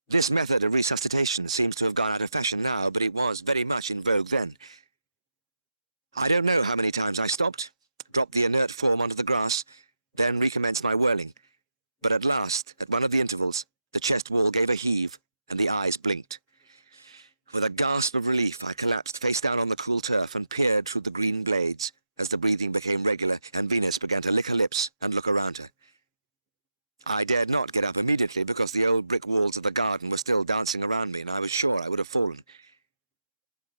This method of resuscitation seems to have gone out of fashion now, but it was very much in vogue then. I don't know how many times I stopped, dropped the inert form onto the grass, then recommenced my whirling, but at last, at one of the intervals, the chest wall gave a heave, and the eyes blinked. With a gasp of relief, I collapsed face down on the cool turf and peered through the green blades as the breathing became regular and Venus began to lick her lips and look around her. I dared not get up immediately because the old brick walls of the garden were still dancing around me and I was sure I would have fallen.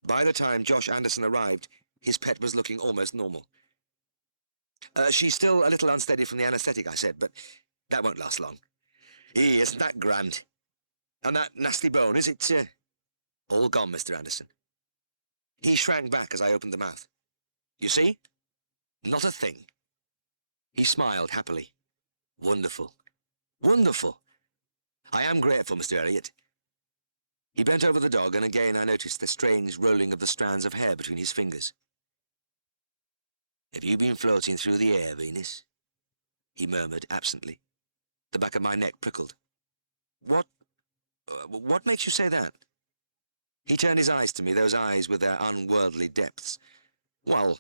By the time Josh Anderson arrived, his pet was looking almost normal. She's still a little unsteady from the anesthetic," I said, "but that won't last long." Isn't that grand? And that nasty bone, is it, All gone, Mr. Anderson." He shrank back as I opened the mouth. "You see? Not a thing." He smiled happily. "Wonderful. Wonderful. I am grateful, Mr. Herriot." He bent over the dog, and again I noticed the strange rolling of the strands of hair between his fingers. Have you been floating through the air, Venus? He murmured absently. The back of my neck prickled. What makes you say that? He turned his eyes to me, those eyes with their unworldly depths. Well,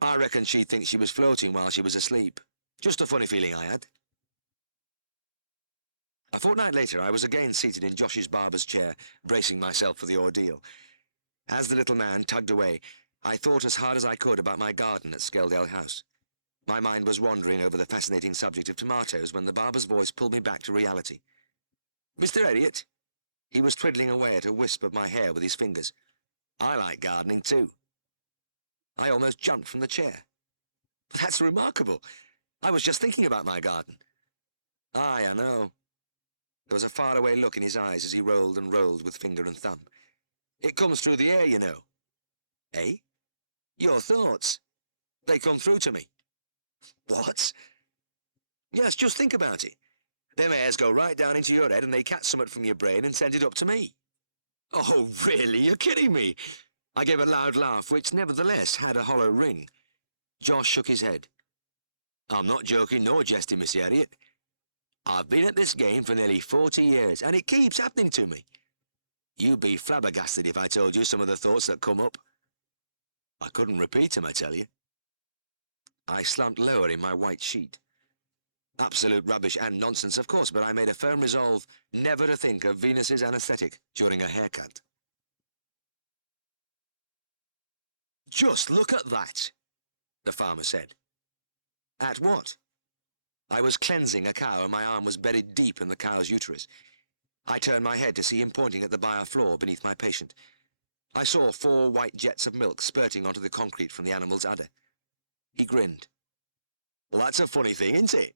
I reckon she'd think she was floating while she was asleep. Just a funny feeling I had. A fortnight later, I was again seated in Josh's barber's chair, bracing myself for the ordeal. As the little man tugged away, I thought as hard as I could about my garden at Skeldale House. My mind was wandering over the fascinating subject of tomatoes when the barber's voice pulled me back to reality. "Mr. Herriot?" He was twiddling away at a wisp of my hair with his fingers. "I like gardening too." I almost jumped from the chair. "That's remarkable. I was just thinking about my garden." "Aye, I know." There was a faraway look in his eyes as he rolled and rolled with finger and thumb. "It comes through the air, you know." "Eh?" "Your thoughts. They come through to me." "What?" "Yes, just think about it. Them airs go right down into your head and they catch something from your brain and send it up to me." "Oh, really? You're kidding me." I gave a loud laugh, which nevertheless had a hollow ring. Josh shook his head. "I'm not joking nor jesting, Miss Herriot. I've been at this game for nearly 40 years, and it keeps happening to me. You'd be flabbergasted if I told you some of the thoughts that come up. I couldn't repeat them, I tell you." I slumped lower in my white sheet. Absolute rubbish and nonsense, of course, but I made a firm resolve never to think of Venus's anaesthetic during a haircut. "Just look at that," the farmer said. "At what?" I was cleansing a cow and my arm was buried deep in the cow's uterus. I turned my head to see him pointing at the byre floor beneath my patient. I saw 4 white jets of milk spurting onto the concrete from the animal's udder. He grinned. "Well, that's a funny thing, isn't it?"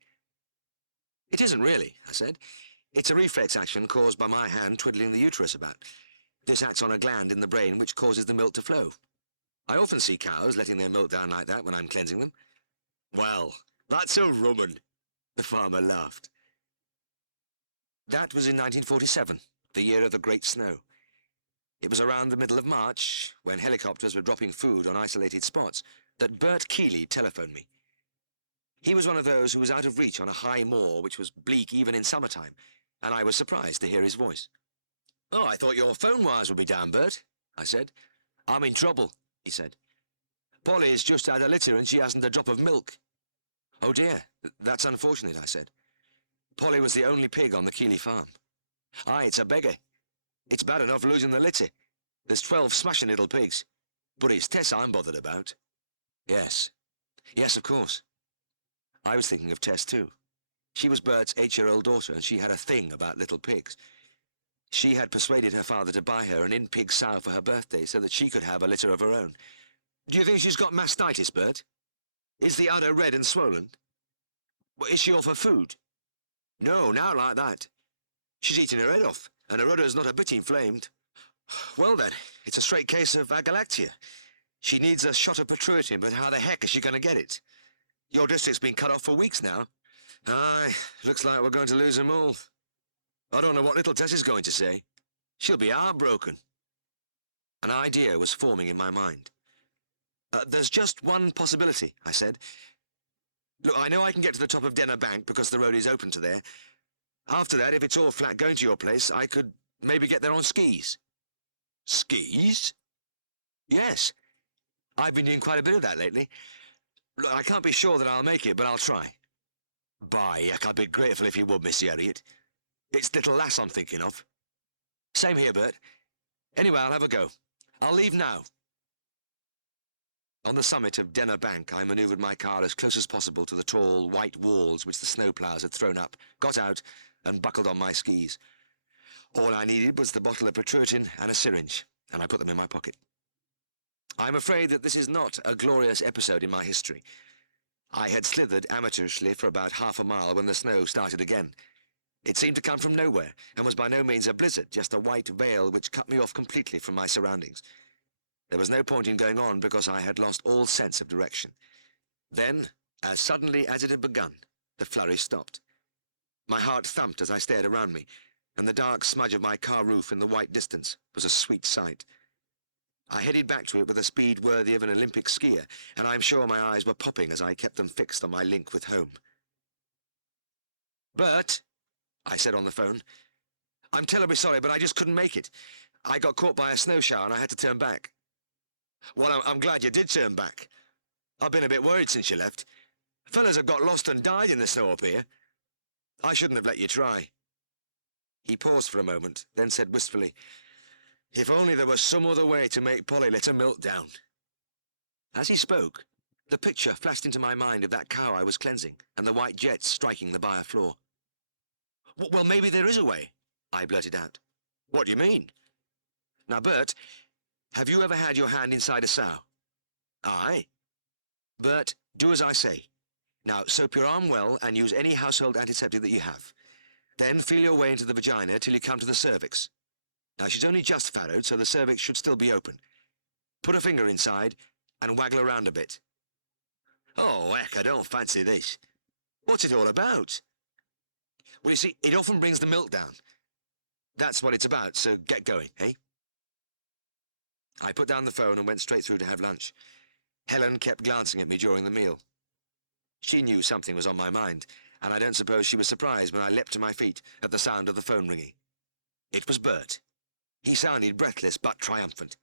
"It isn't really," I said. "It's a reflex action caused by my hand twiddling the uterus about. This acts on a gland in the brain which causes the milk to flow. I often see cows letting their milk down like that when I'm cleansing them." "Well, that's a rum 'un," the farmer laughed. That was in 1947, the year of the Great Snow. It was around the middle of March, when helicopters were dropping food on isolated spots, that Bert Keeley telephoned me. He was one of those who was out of reach on a high moor which was bleak even in summertime, and I was surprised to hear his voice. "Oh, I thought your phone wires would be down, Bert," I said. "I'm in trouble," he said. "Polly's just had a litter and she hasn't a drop of milk." "Oh dear, that's unfortunate," I said. Polly was the only pig on the Keeley farm. "Aye, it's a beggar. It's bad enough losing the litter. There's 12 smashing little pigs. But it's Tess I'm bothered about." "Yes. Yes, of course." I was thinking of Tess too. She was Bert's 8-year-old daughter, and she had a thing about little pigs. She had persuaded her father to buy her an in-pig sow for her birthday so that she could have a litter of her own. "Do you think she's got mastitis, Bert? Is the udder red and swollen? Is she off her food?" "No, now like that. She's eating her head off, and her udder's not a bit inflamed." "Well then, it's a straight case of agalactia. She needs a shot of Petruitin, but how the heck is she going to get it? Your district's been cut off for weeks now." "Aye, looks like we're going to lose them all. I don't know what little Tess is going to say. She'll be heartbroken." An idea was forming in my mind. "There's just one possibility," I said. "Look, I know I can get to the top of Denner Bank because the road is open to there. After that, if it's all flat going to your place, I could maybe get there on skis." "Skis?" "Yes. I've been doing quite a bit of that lately. Look, I can't be sure that I'll make it, but I'll try." "By heck, I'd be grateful if you would, Miss Herriot. It's little lass I'm thinking of." "Same here, Bert. Anyway, I'll have a go. I'll leave now." On the summit of Denner Bank, I manoeuvred my car as close as possible to the tall, white walls which the snowplows had thrown up, got out, and buckled on my skis. All I needed was the bottle of Petruitin and a syringe, and I put them in my pocket. I'm afraid that this is not a glorious episode in my history. I had slithered amateurishly for about half a mile when the snow started again. It seemed to come from nowhere, and was by no means a blizzard, just a white veil which cut me off completely from my surroundings. There was no point in going on because I had lost all sense of direction. Then, as suddenly as it had begun, the flurry stopped. My heart thumped as I stared around me, and the dark smudge of my car roof in the white distance was a sweet sight. I headed back to it with a speed worthy of an Olympic skier, and I'm sure my eyes were popping as I kept them fixed on my link with home. "Bert," I said on the phone, "I'm terribly sorry, but I just couldn't make it. I got caught by a snow shower and I had to turn back." "Well, I'm glad you did turn back. I've been a bit worried since you left. Fellas have got lost and died in the snow up here. I shouldn't have let you try." He paused for a moment, then said wistfully, "If only there was some other way to make Polly let her milk down." As he spoke, the picture flashed into my mind of that cow I was cleansing and the white jets striking the byre floor. "Well, maybe there is a way," I blurted out. "What do you mean?" "Now, Bert, have you ever had your hand inside a sow?" "Aye." "Bert, do as I say. Now, soap your arm well and use any household antiseptic that you have. Then feel your way into the vagina till you come to the cervix. Now, she's only just farrowed, so the cervix should still be open. Put a finger inside and waggle around a bit." "Oh, heck, I don't fancy this. What's it all about?" "Well, you see, it often brings the milk down. That's what it's about, so get going, eh?" I put down the phone and went straight through to have lunch. Helen kept glancing at me during the meal. She knew something was on my mind, and I don't suppose she was surprised when I leapt to my feet at the sound of the phone ringing. It was Bert. He sounded breathless but triumphant.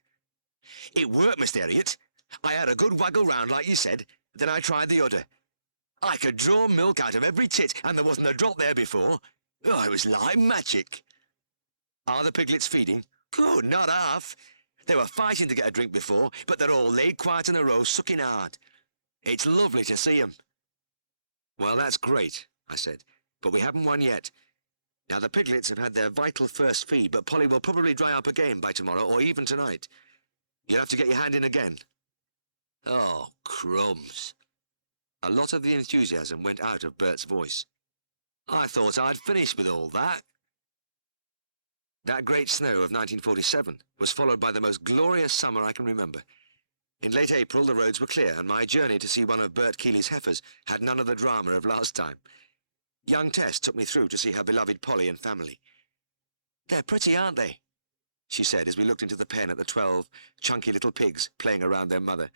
"It worked, Mr. Herriot. I had a good waggle round like you said, then I tried the udder. I could draw milk out of every tit, and there wasn't a drop there before. Oh, it was like magic." "Are the piglets feeding?" "Good, not half. They were fighting to get a drink before, but they're all laid quiet in a row, sucking hard. It's lovely to see 'em." "Well, that's great," I said, "but we haven't won yet. Now, the piglets have had their vital first feed, but Polly will probably dry up again by tomorrow or even tonight. You'll have to get your hand in again." "Oh, crumbs." A lot of the enthusiasm went out of Bert's voice. "I thought I'd finished with all that." That great snow of 1947 was followed by the most glorious summer I can remember. In late April the roads were clear, and my journey to see one of Bert Keeley's heifers had none of the drama of last time. Young Tess took me through to see her beloved Polly and family. "They're pretty, aren't they?" she said as we looked into the pen at the 12 chunky little pigs playing around their mother.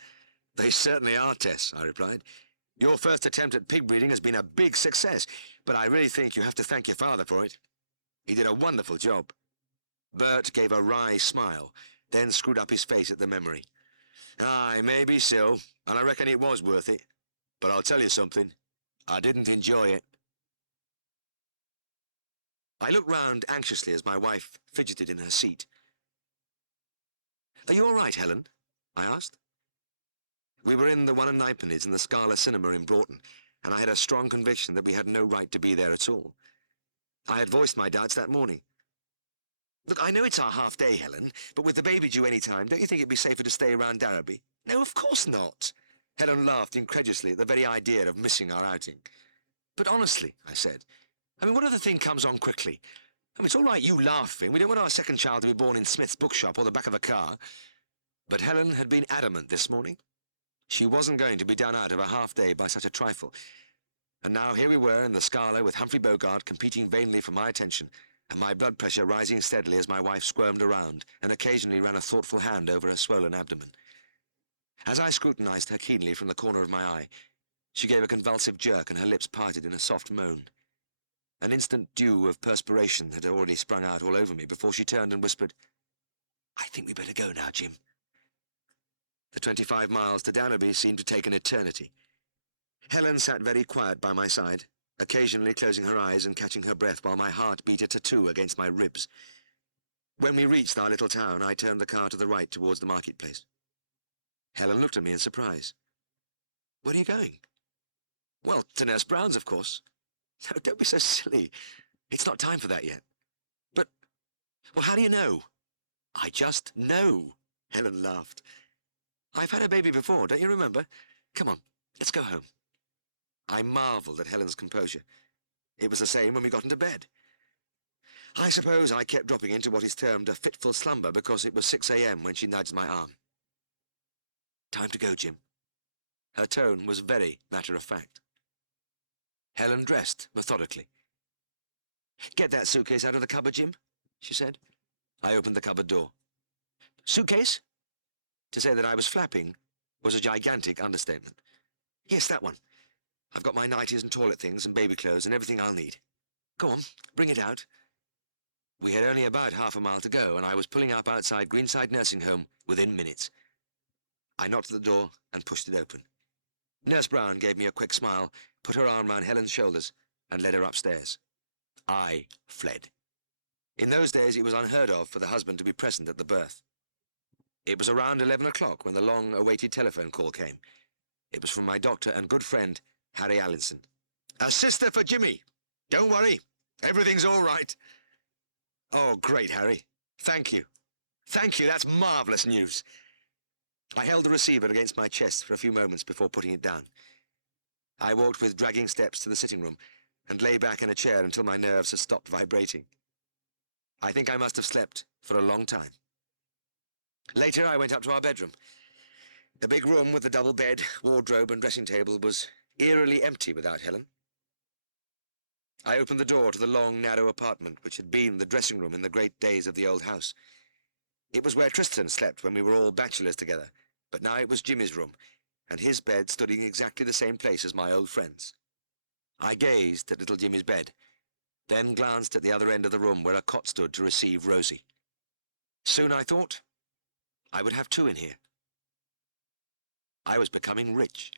"They certainly are, Tess," I replied. "Your first attempt at pig breeding has been a big success, but I really think you have to thank your father for it. He did a wonderful job." Bert gave a wry smile, then screwed up his face at the memory. "Aye, maybe so, and I reckon it was worth it. But I'll tell you something, I didn't enjoy it." I looked round anxiously as my wife fidgeted in her seat. "Are you all right, Helen?" I asked. We were in the 1 in the Scala Cinema in Broughton, and I had a strong conviction that we had no right to be there at all. I had voiced my doubts that morning. "Look, I know it's our half-day, Helen, but with the baby due any time, don't you think it'd be safer to stay around Darrowby?" "No, of course not." Helen laughed incredulously at the very idea of missing our outing. "But honestly," I said, what if the thing comes on quickly? It's all right you laughing. We don't want our second child to be born in Smith's bookshop or the back of a car." But Helen had been adamant this morning. She wasn't going to be done out of a half-day by such a trifle. And now here we were in the Scala with Humphrey Bogart competing vainly for my attention, and my blood pressure rising steadily as my wife squirmed around and occasionally ran a thoughtful hand over her swollen abdomen. As I scrutinized her keenly from the corner of my eye, she gave a convulsive jerk and her lips parted in a soft moan. An instant dew of perspiration had already sprung out all over me before she turned and whispered, "I think we better go now, Jim." The 25 miles to Danby seemed to take an eternity. Helen sat very quiet by my side, occasionally closing her eyes and catching her breath while my heart beat a tattoo against my ribs. When we reached our little town, I turned the car to the right towards the marketplace. Helen looked at me in surprise. "Where are you going?" "Well, to Nurse Brown's, of course." "No, don't be so silly. It's not time for that yet." "But, well, how do you know?" "I just know," Helen laughed. "I've had a baby before, don't you remember? Come on, let's go home." I marvelled at Helen's composure. It was the same when we got into bed. I suppose I kept dropping into what is termed a fitful slumber because it was 6 a.m. when she nudged my arm. "Time to go, Jim." Her tone was very matter-of-fact. Helen dressed methodically. "Get that suitcase out of the cupboard, Jim," she said. I opened the cupboard door. "Suitcase?" To say that I was flapping was a gigantic understatement. Yes, that one. I've got my nighties and toilet things and baby clothes and everything I'll need. Go on, bring it out. We had only about half a mile to go, and I was pulling up outside Greenside Nursing Home within minutes. I knocked at the door and pushed it open. Nurse Brown gave me a quick smile, put her arm round Helen's shoulders, and led her upstairs. I fled. In those days it was unheard of for the husband to be present at the birth. It was around 11 o'clock when the long-awaited telephone call came. It was from my doctor and good friend, Harry Allinson. "A sister for Jimmy! Don't worry, everything's all right." "Oh, great, Harry. Thank you. Thank you, that's marvellous news." I held the receiver against my chest for a few moments before putting it down. I walked with dragging steps to the sitting room and lay back in a chair until my nerves had stopped vibrating. I think I must have slept for a long time. Later I went up to our bedroom. The big room with the double bed, wardrobe and dressing table was eerily empty without Helen. I opened the door to the long, narrow apartment which had been the dressing room in the great days of the old house. It was where Tristan slept when we were all bachelors together, but now it was Jimmy's room, and his bed stood in exactly the same place as my old friend's. I gazed at little Jimmy's bed, then glanced at the other end of the room where a cot stood to receive Rosie. Soon, I thought, I would have two in here. I was becoming rich.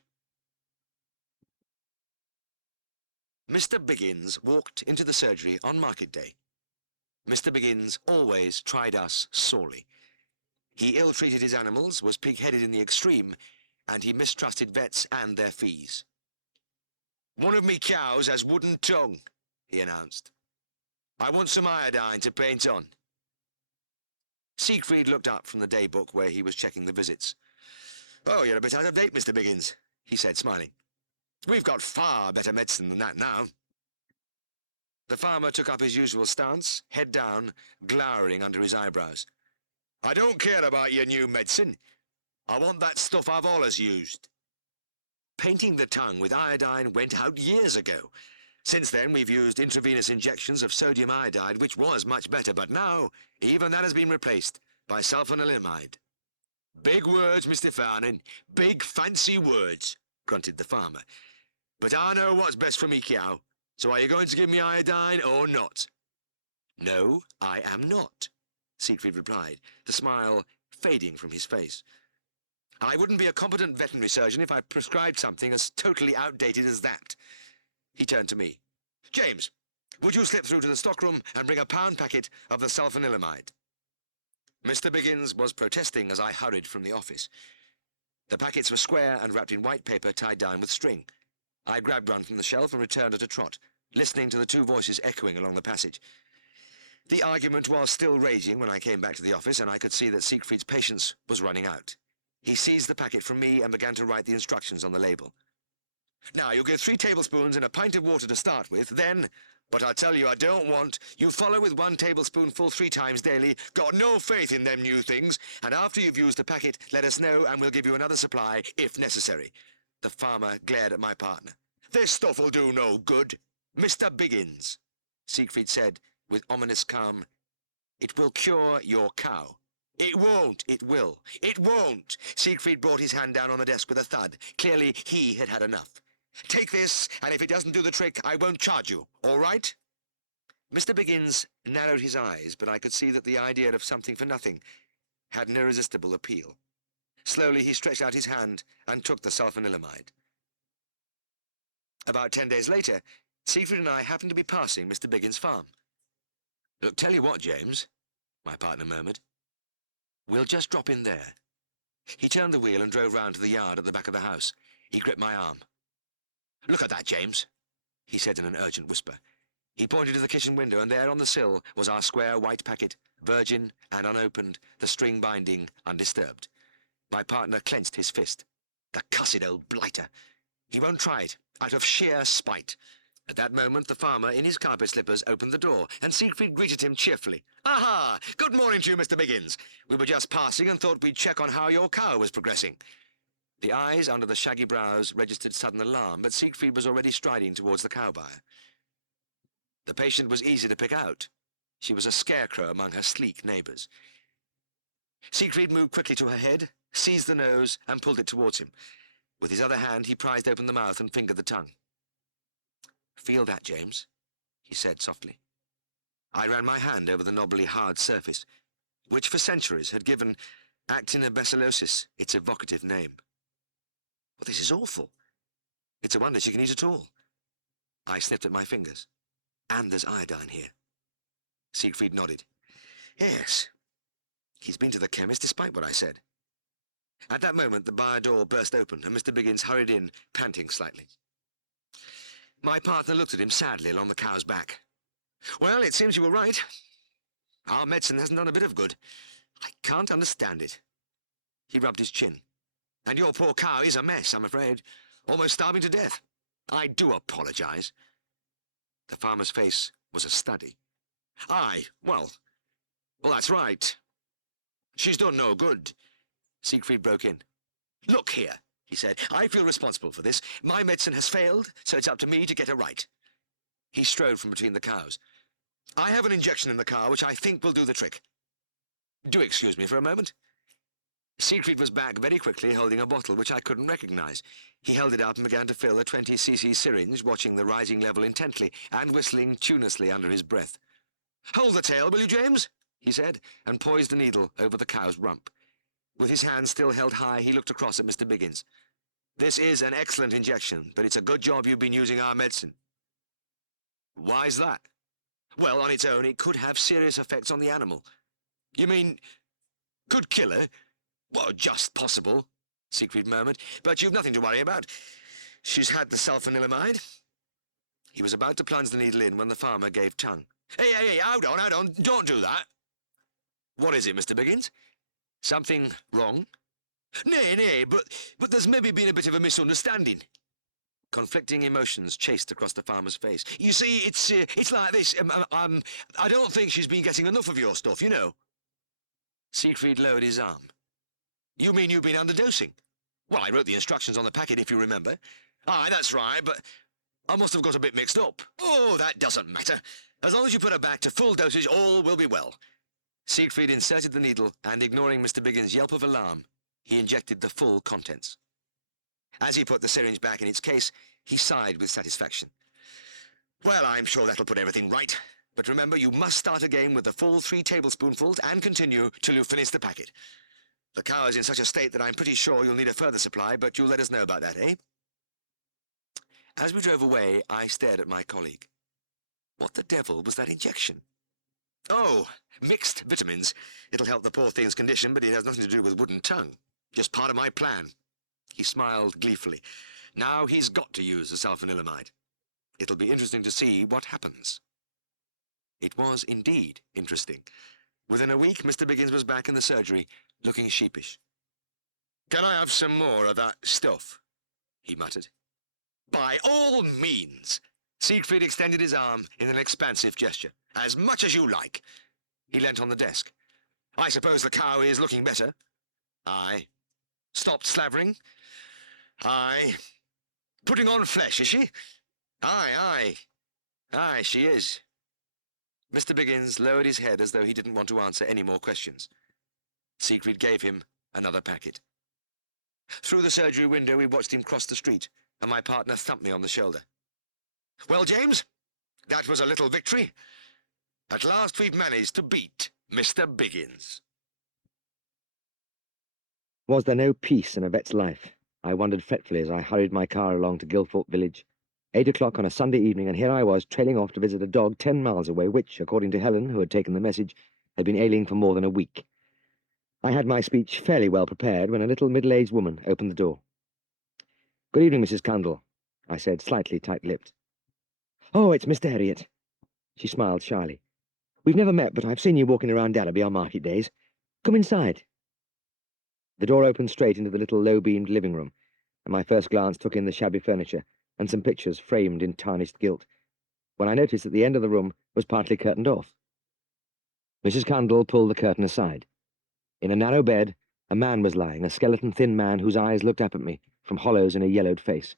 Mr. Biggins walked into the surgery on market day. Mr. Biggins always tried us sorely. He ill-treated his animals, was pig-headed in the extreme, and he mistrusted vets and their fees. "One of me cows has wooden tongue," he announced. "I want some iodine to paint on." Siegfried looked up from the day book where he was checking the visits. "Oh, you're a bit out of date, Mr. Biggins," he said, smiling. "We've got far better medicine than that now." The farmer took up his usual stance, head down, glowering under his eyebrows. "I don't care about your new medicine. I want that stuff I've always used." Painting the tongue with iodine went out years ago. Since then we've used intravenous injections of sodium iodide, which was much better, but now even that has been replaced by sulfanilamide. "Big words, Mr. Farnan, big fancy words," grunted the farmer. "But I know what's best for me cow, so are you going to give me iodine or not?" "No, I am not," Siegfried replied, the smile fading from his face. "I wouldn't be a competent veterinary surgeon if I prescribed something as totally outdated as that." He turned to me. "James, would you slip through to the stockroom and bring a pound packet of the sulfanilamide?" Mr. Biggins was protesting as I hurried from the office. The packets were square and wrapped in white paper tied down with string. I grabbed one from the shelf and returned at a trot, listening to the two voices echoing along the passage. The argument was still raging when I came back to the office, and I could see that Siegfried's patience was running out. He seized the packet from me and began to write the instructions on the label. "Now, you'll get 3 tablespoons in a pint of water to start with, then, but I tell you I don't want, you follow with 1 tablespoonful 3 times daily, got no faith in them new things, and after you've used the packet, let us know and we'll give you another supply, if necessary." The farmer glared at my partner. "This stuff'll do no good." "Mr. Biggins," Siegfried said with ominous calm, "it will cure your cow." "It won't." "It will." "It won't." Siegfried brought his hand down on the desk with a thud. Clearly he had had enough. "Take this, and if it doesn't do the trick, I won't charge you. All right?" Mr. Biggins narrowed his eyes, but I could see that the idea of something for nothing had an irresistible appeal. Slowly he stretched out his hand and took the sulfanilamide. About 10 days later, Siegfried and I happened to be passing Mr. Biggins' farm. "Look, tell you what, James," my partner murmured. "We'll just drop in there." He turned the wheel and drove round to the yard at the back of the house. He gripped my arm. "Look at that, James," he said in an urgent whisper. He pointed to the kitchen window, and there on the sill was our square white packet, virgin and unopened, the string binding undisturbed. My partner clenched his fist. "The cussed old blighter! He won't try it, out of sheer spite." At that moment the farmer, in his carpet slippers, opened the door, and Siegfried greeted him cheerfully. "Aha! Good morning to you, Mr. Biggins. We were just passing and thought we'd check on how your cow was progressing." The eyes under the shaggy brows registered sudden alarm, but Siegfried was already striding towards the cow buyer. The patient was easy to pick out. She was a scarecrow among her sleek neighbours. Siegfried moved quickly to her head, seized the nose and pulled it towards him. With his other hand, he prized open the mouth and fingered the tongue. "Feel that, James," he said softly. I ran my hand over the knobbly, hard surface, which for centuries had given actinobacillosis its evocative name. "Well, this is awful. It's a wonder she can eat at all." I sniffed at my fingers. "And there's iodine here." Siegfried nodded. "Yes. He's been to the chemist despite what I said." At that moment the bar door burst open and Mr. Biggins hurried in, panting slightly. My partner looked at him sadly along the cow's back. "Well, it seems you were right. Our medicine hasn't done a bit of good. I can't understand it." He rubbed his chin. "And your poor cow is a mess, I'm afraid. Almost starving to death. I do apologize." The farmer's face was a study. "Aye, well, that's right. She's done no good." Siegfried broke in. "Look here," he said. "I feel responsible for this. My medicine has failed, so it's up to me to get her right." He strode from between the cows. "I have an injection in the car which I think will do the trick. Do excuse me for a moment." Siegfried was back very quickly, holding a bottle which I couldn't recognize. He held it up and began to fill a 20cc syringe, watching the rising level intently and whistling tunelessly under his breath. "Hold the tail, will you, James?" he said, and poised the needle over the cow's rump. With his hand still held high, he looked across at Mr. Biggins. "This is an excellent injection, but it's a good job you've been using our medicine." "Why's that?" "Well, on its own, it could have serious effects on the animal." "You mean, could kill her?" "Well, just possible," Siegfried murmured, "but you've nothing to worry about. She's had the sulfanilamide." He was about to plunge the needle in when the farmer gave tongue. Hey, hold on, don't do that." "What is it, Mr. Biggins? Something wrong?" Nay, but there's maybe been a bit of a misunderstanding." Conflicting emotions chased across the farmer's face. "You see, it's like this. I don't think she's been getting enough of your stuff, you know." Siegfried lowered his arm. "You mean you've been underdosing?" "Well, I wrote the instructions on the packet, if you remember." "Aye, that's right, but I must have got a bit mixed up." "Oh, that doesn't matter. As long as you put her back to full dosage, all will be well." Siegfried inserted the needle, and ignoring Mr. Biggins' yelp of alarm, he injected the full contents. As he put the syringe back in its case, he sighed with satisfaction. "Well, I'm sure that'll put everything right. But remember, you must start again with the full 3 tablespoonfuls and continue till you finish the packet. The cow is in such a state that I'm pretty sure you'll need a further supply, but you'll let us know about that, eh?" As we drove away, I stared at my colleague. What the devil was that injection? "Oh, mixed vitamins. It'll help the poor thing's condition, but it has nothing to do with wooden tongue. Just part of my plan." He smiled gleefully. "Now he's got to use the sulfanilamide. It'll be interesting to see what happens." It was indeed interesting. Within a week, Mr. Biggins was back in the surgery, looking sheepish. "Can I have some more of that stuff?" he muttered. "By all means." Siegfried extended his arm in an expansive gesture. "As much as you like." He leant on the desk. "I suppose the cow is looking better?" "Aye." "Stopped slavering?" "Aye." "Putting on flesh, is she?" Aye, she is." Mr. Biggins lowered his head as though he didn't want to answer any more questions. Siegfried gave him another packet. Through the surgery window we watched him cross the street, and my partner thumped me on the shoulder. "Well, James, that was a little victory. At last we've managed to beat Mr. Biggins." Was there no peace in a vet's life? I wondered fretfully as I hurried my car along to Guildford Village. 8 o'clock on a Sunday evening, and here I was, trailing off to visit a dog 10 miles away, which, according to Helen, who had taken the message, had been ailing for more than a week. I had my speech fairly well prepared when a little middle-aged woman opened the door. "Good evening, Mrs. Cundall," I said, slightly tight-lipped. "Oh, it's Mr. Herriot." She smiled shyly. "We've never met, but I've seen you walking around Derby on market days. Come inside." The door opened straight into the little low-beamed living room, and my first glance took in the shabby furniture and some pictures framed in tarnished gilt, when I noticed that the end of the room was partly curtained off. Mrs. Cundall pulled the curtain aside. In a narrow bed, a man was lying, a skeleton thin man whose eyes looked up at me from hollows in a yellowed face.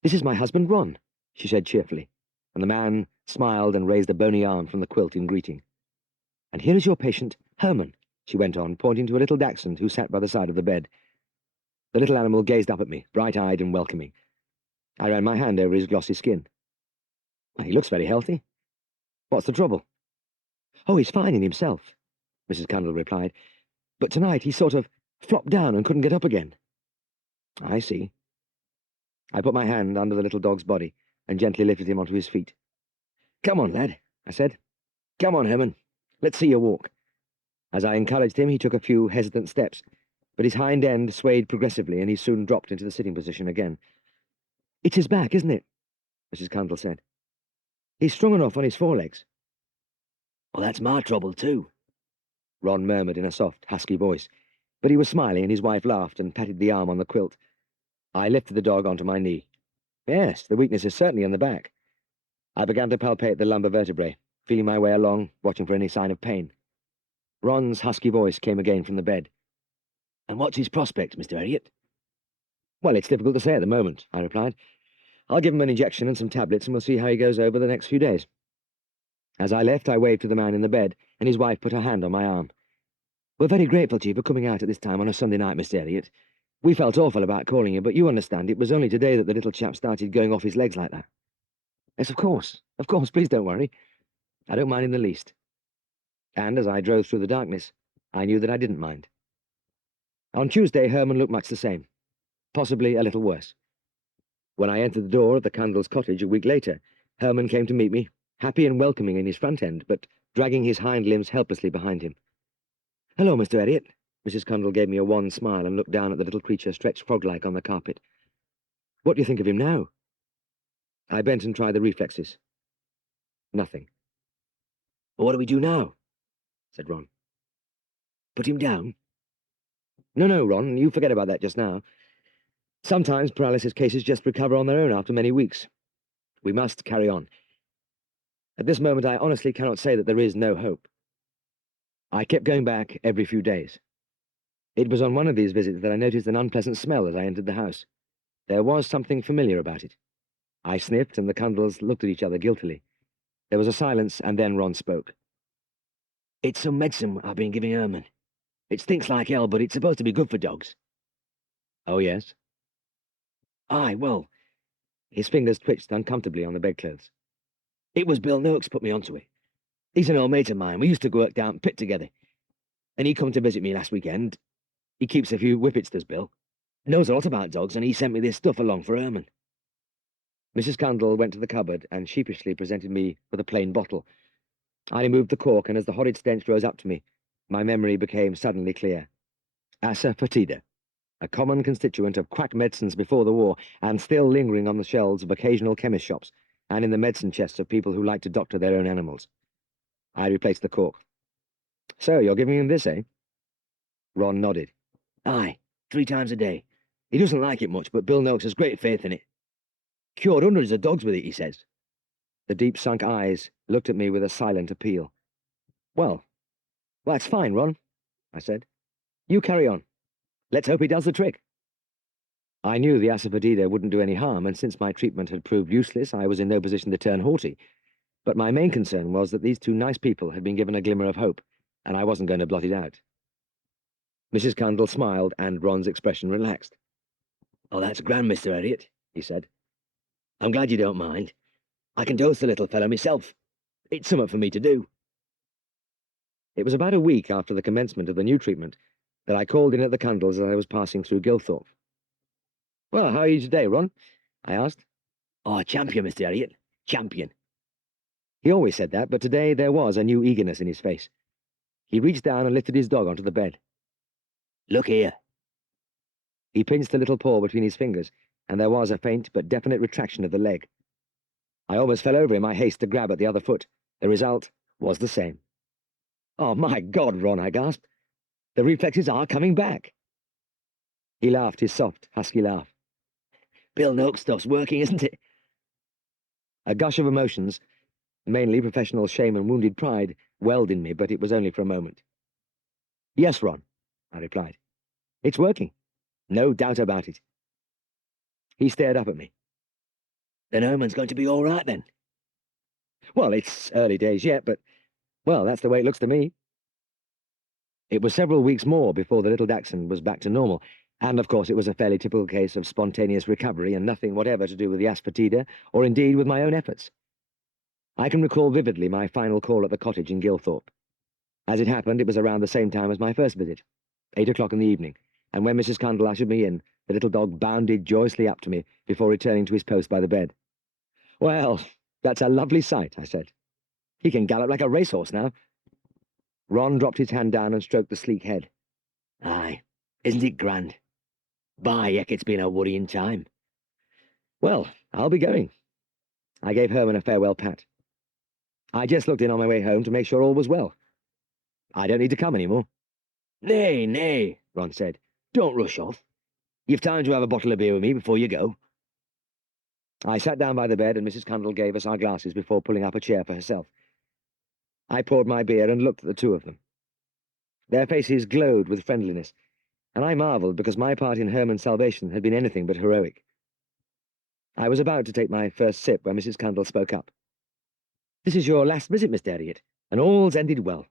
"This is my husband, Ron," she said cheerfully, and the man smiled and raised a bony arm from the quilt in greeting. "And here is your patient, Herman." she went on, pointing to a little dachshund who sat by the side of the bed. The little animal gazed up at me, bright-eyed and welcoming. I ran my hand over his glossy skin. He looks very healthy. What's the trouble? Oh, he's fine in himself, Mrs. Cundall replied. But tonight he sort of flopped down and couldn't get up again. I see. I put my hand under the little dog's body and gently lifted him onto his feet. Come on, lad, I said. Come on, Herman. Let's see you walk. As I encouraged him, he took a few hesitant steps, but his hind end swayed progressively and he soon dropped into the sitting position again. It's his back, isn't it? Mrs. Cundall said. He's strong enough on his forelegs. Well, that's my trouble, too, Ron murmured in a soft, husky voice, but he was smiling and his wife laughed and patted the arm on the quilt. I lifted the dog onto my knee. Yes, the weakness is certainly on the back. I began to palpate the lumbar vertebrae, feeling my way along, watching for any sign of pain. Ron's husky voice came again from the bed. And what's his prospect, Mr. Herriot? Well, it's difficult to say at the moment, I replied. I'll give him an injection and some tablets and we'll see how he goes over the next few days. As I left, I waved to the man in the bed, and his wife put her hand on my arm. We're very grateful to you for coming out at this time on a Sunday night, Mr. Herriot. We felt awful about calling you, but you understand it was only today that the little chap started going off his legs like that. Yes, of course, please don't worry. I don't mind in the least. And as I drove through the darkness, I knew that I didn't mind. On Tuesday, Herman looked much the same, possibly a little worse. When I entered the door of the Cundall's cottage a week later, Herman came to meet me, happy and welcoming in his front end, but dragging his hind limbs helplessly behind him. Hello, Mr. Herriot. Mrs. Cundall gave me a wan smile and looked down at the little creature stretched frog-like on the carpet. What do you think of him now? I bent and tried the reflexes. Nothing. Well, what do we do now? Said Ron. Put him down? No, Ron, you forget about that just now. Sometimes paralysis cases just recover on their own after many weeks. We must carry on. At this moment, I honestly cannot say that there is no hope. I kept going back every few days. It was on one of these visits that I noticed an unpleasant smell as I entered the house. There was something familiar about it. I sniffed, and the Cundalls looked at each other guiltily. There was a silence, and then Ron spoke. It's some medicine I've been giving Herman. It stinks like hell, but it's supposed to be good for dogs. Oh, yes? Aye, well, his fingers twitched uncomfortably on the bedclothes. It was Bill Noakes put me onto it. He's an old mate of mine. We used to work down pit together. And he come to visit me last weekend. He keeps a few whippets, does Bill. Knows a lot about dogs, and he sent me this stuff along for Herman. Mrs. Cundall went to the cupboard and sheepishly presented me with a plain bottle. I removed the cork, and as the horrid stench rose up to me, my memory became suddenly clear. Asafoetida, a common constituent of quack medicines before the war, and still lingering on the shelves of occasional chemist shops, and in the medicine chests of people who like to doctor their own animals. I replaced the cork. So, you're giving him this, eh? Ron nodded. Aye, 3 times a day. He doesn't like it much, but Bill Noakes has great faith in it. Cured hundreds of dogs with it, he says. The deep-sunk eyes looked at me with a silent appeal. Well, that's fine, Ron, I said. You carry on. Let's hope he does the trick. I knew the asafoetida wouldn't do any harm, and since my treatment had proved useless, I was in no position to turn haughty. But my main concern was that these 2 nice people had been given a glimmer of hope, and I wasn't going to blot it out. Mrs. Cundall smiled, and Ron's expression relaxed. Oh, that's grand, Mr. Herriot, he said. I'm glad you don't mind. I can dose the little fellow myself. It's something for me to do. It was about a week after the commencement of the new treatment that I called in at the Cundalls as I was passing through Gilthorpe. Well, how are you today, Ron? I asked. Oh, champion, Mr. Herriot. Champion. He always said that, but today there was a new eagerness in his face. He reached down and lifted his dog onto the bed. Look here. He pinched the little paw between his fingers, and there was a faint but definite retraction of the leg. I almost fell over in my haste to grab at the other foot. The result was the same. Oh, my God, Ron, I gasped. The reflexes are coming back. He laughed his soft, husky laugh. Bill Noakes stuff's working, isn't it? A gush of emotions, mainly professional shame and wounded pride, welled in me, but it was only for a moment. Yes, Ron, I replied. It's working. No doubt about it. He stared up at me. Then Herman's going to be all right, then? Well, it's early days yet, but, well, that's the way it looks to me. It was several weeks more before the little dachshund was back to normal, and of course it was a fairly typical case of spontaneous recovery and nothing whatever to do with the aspatida, or indeed with my own efforts. I can recall vividly my final call at the cottage in Gilthorpe. As it happened, it was around the same time as my first visit, 8 o'clock in the evening, and when Mrs. Condell ushered me in, the little dog bounded joyously up to me before returning to his post by the bed. "Well, that's a lovely sight," I said. "He can gallop like a racehorse now." Ron dropped his hand down and stroked the sleek head. "Aye, isn't it grand? By heck, it's been a worrying time." "Well, I'll be going." I gave Herman a farewell pat. "I just looked in on my way home to make sure all was well. I don't need to come any more." "Nay, nay," Ron said. "Don't rush off. You've time to have a bottle of beer with me before you go." I sat down by the bed and Mrs. Condell gave us our glasses before pulling up a chair for herself. I poured my beer and looked at the two of them. Their faces glowed with friendliness, and I marvelled because my part in Herman's salvation had been anything but heroic. I was about to take my first sip when Mrs. Condell spoke up. "This is your last visit, Mr. Herriot, and all's ended well.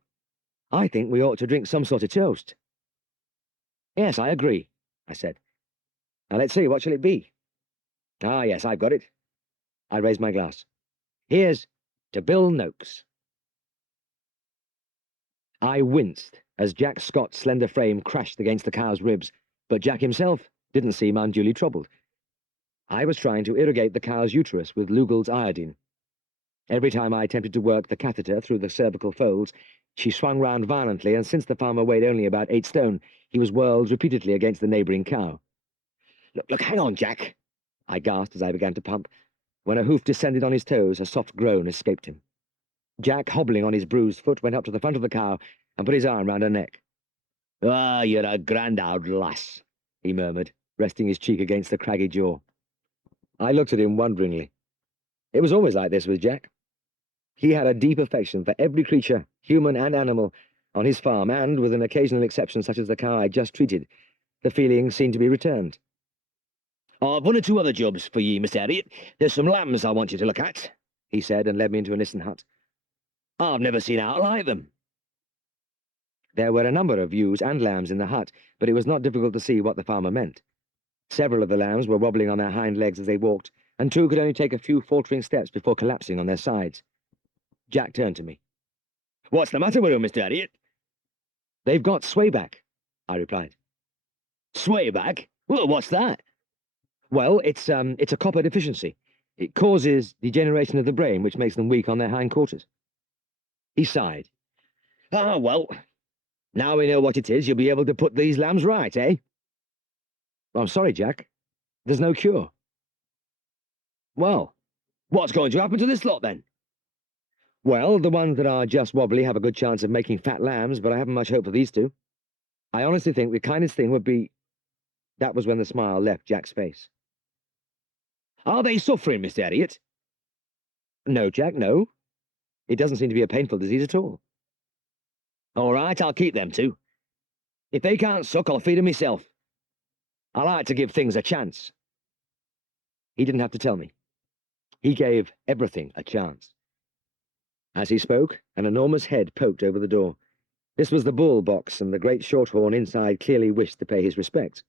I think we ought to drink some sort of toast." "Yes, I agree," I said. "Now let's see, what shall it be?" "Ah, yes, I've got it." I raised my glass. "Here's to Bill Noakes." I winced as Jack Scott's slender frame crashed against the cow's ribs, but Jack himself didn't seem unduly troubled. I was trying to irrigate the cow's uterus with Lugel's iodine. Every time I attempted to work the catheter through the cervical folds, she swung round violently, and since the farmer weighed only about 8 stone, he was whirled repeatedly against the neighbouring cow. Look, hang on, Jack," I gasped as I began to pump. When a hoof descended on his toes, a soft groan escaped him. Jack, hobbling on his bruised foot, went up to the front of the cow and put his arm round her neck. "Ah, you're a grand old lass," he murmured, resting his cheek against the craggy jaw. I looked at him wonderingly. It was always like this with Jack. He had a deep affection for every creature, human and animal, on his farm, and, with an occasional exception such as the cow I'd just treated, the feeling seemed to be returned. "I've one or two other jobs for ye, Mr. Herriot. There's some lambs I want you to look at," he said, and led me into a listen hut. "I've never seen aught like them." There were a number of ewes and lambs in the hut, but it was not difficult to see what the farmer meant. Several of the lambs were wobbling on their hind legs as they walked, and two could only take a few faltering steps before collapsing on their sides. Jack turned to me. "What's the matter with them, Mr. Herriot?" "They've got swayback," I replied. "Swayback? Well, what's that?" "Well, it's a copper deficiency. It causes degeneration of the brain, which makes them weak on their hindquarters." He sighed. "Ah, well, now we know what it is, you'll be able to put these lambs right, eh?" "I'm sorry, Jack. There's no cure." "Well, what's going to happen to this lot, then?" "Well, the ones that are just wobbly have a good chance of making fat lambs, but I haven't much hope for these two. I honestly think the kindest thing would be—" That was when the smile left Jack's face. "Are they suffering, Mr. Herriot?" "No, Jack, no. It doesn't seem to be a painful disease at all." "All right, I'll keep them two. If they can't suck, I'll feed them myself. I like to give things a chance." He didn't have to tell me. He gave everything a chance. As he spoke, an enormous head poked over the door. This was the bull box, and the great shorthorn inside clearly wished to pay his respects.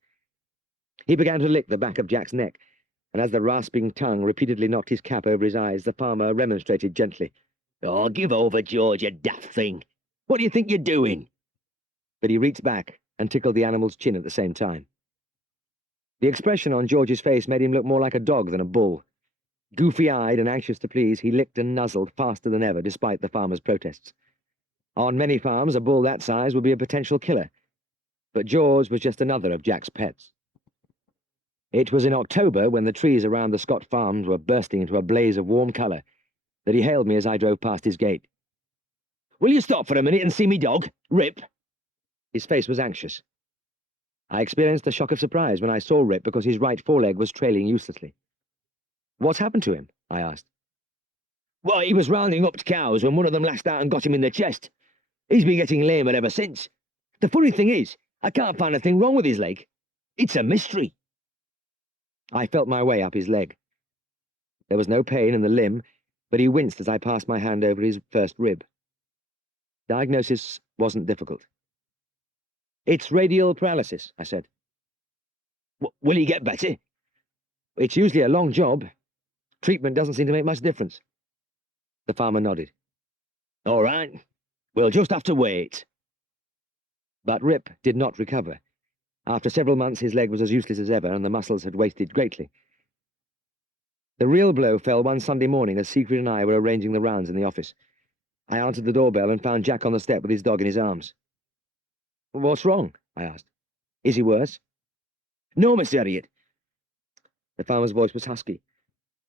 He began to lick the back of Jack's neck, and as the rasping tongue repeatedly knocked his cap over his eyes, the farmer remonstrated gently. "Oh, give over, George, you daft thing. What do you think you're doing?" But he reached back and tickled the animal's chin at the same time. The expression on George's face made him look more like a dog than a bull. Goofy-eyed and anxious to please, he licked and nuzzled faster than ever, despite the farmer's protests. On many farms, a bull that size would be a potential killer, but George was just another of Jack's pets. It was in October, when the trees around the Scott farms were bursting into a blaze of warm colour, that he hailed me as I drove past his gate. "Will you stop for a minute and see me dog, Rip?" His face was anxious. I experienced a shock of surprise when I saw Rip because his right foreleg was trailing uselessly. "What's happened to him?" I asked. "Well, he was rounding up cows when one of them lashed out and got him in the chest. He's been getting lamer ever since. The funny thing is, I can't find a thing wrong with his leg. It's a mystery." I felt my way up his leg. There was no pain in the limb, but he winced as I passed my hand over his first rib. Diagnosis wasn't difficult. It's radial paralysis, I said. Will he get better? It's usually a long job. Treatment doesn't seem to make much difference. The farmer nodded. All right, we'll just have to wait. But Rip did not recover. After several months, his leg was as useless as ever, and the muscles had wasted greatly. The real blow fell one Sunday morning as Siegfried and I were arranging the rounds in the office. I answered the doorbell and found Jack on the step with his dog in his arms. What's wrong? I asked. Is he worse? No, Mr. Herriot. The farmer's voice was husky.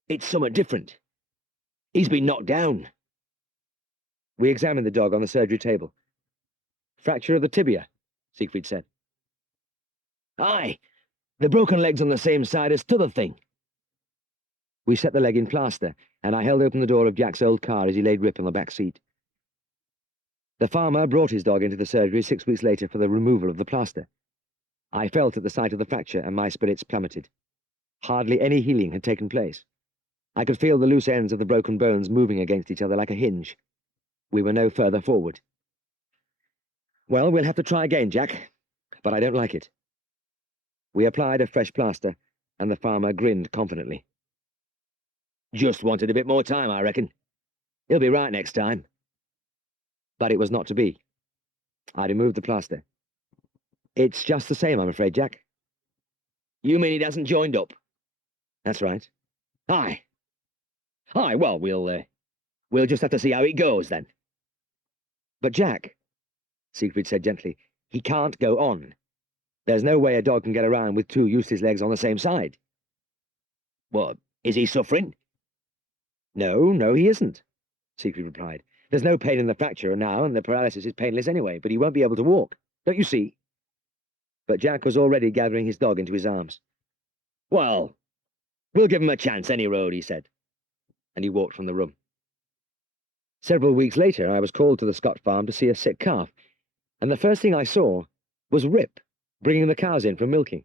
It's somewhat different. He's been knocked down. We examined the dog on the surgery table. Fracture of the tibia, Siegfried said. Aye, the broken leg's on the same side as t'other thing. We set the leg in plaster, and I held open the door of Jack's old car as he laid Rip on the back seat. The farmer brought his dog into the surgery 6 weeks later for the removal of the plaster. I felt at the sight of the fracture, and my spirits plummeted. Hardly any healing had taken place. I could feel the loose ends of the broken bones moving against each other like a hinge. We were no further forward. Well, we'll have to try again, Jack, but I don't like it. We applied a fresh plaster, and the farmer grinned confidently. Just wanted a bit more time, I reckon. He'll be right next time. But it was not to be. I removed the plaster. It's just the same, I'm afraid, Jack. You mean he hasn't joined up? That's right. Aye. Aye, well, we'll just have to see how it goes, then. But Jack, Siegfried said gently, he can't go on. There's no way a dog can get around with two useless legs on the same side. What, is he suffering? No, he isn't, Siegfried replied. There's no pain in the fracture now, and the paralysis is painless anyway, but he won't be able to walk. Don't you see? But Jack was already gathering his dog into his arms. Well, we'll give him a chance any road, he said, and he walked from the room. Several weeks later, I was called to the Scott farm to see a sick calf, and the first thing I saw was Rip bringing the cows in from milking.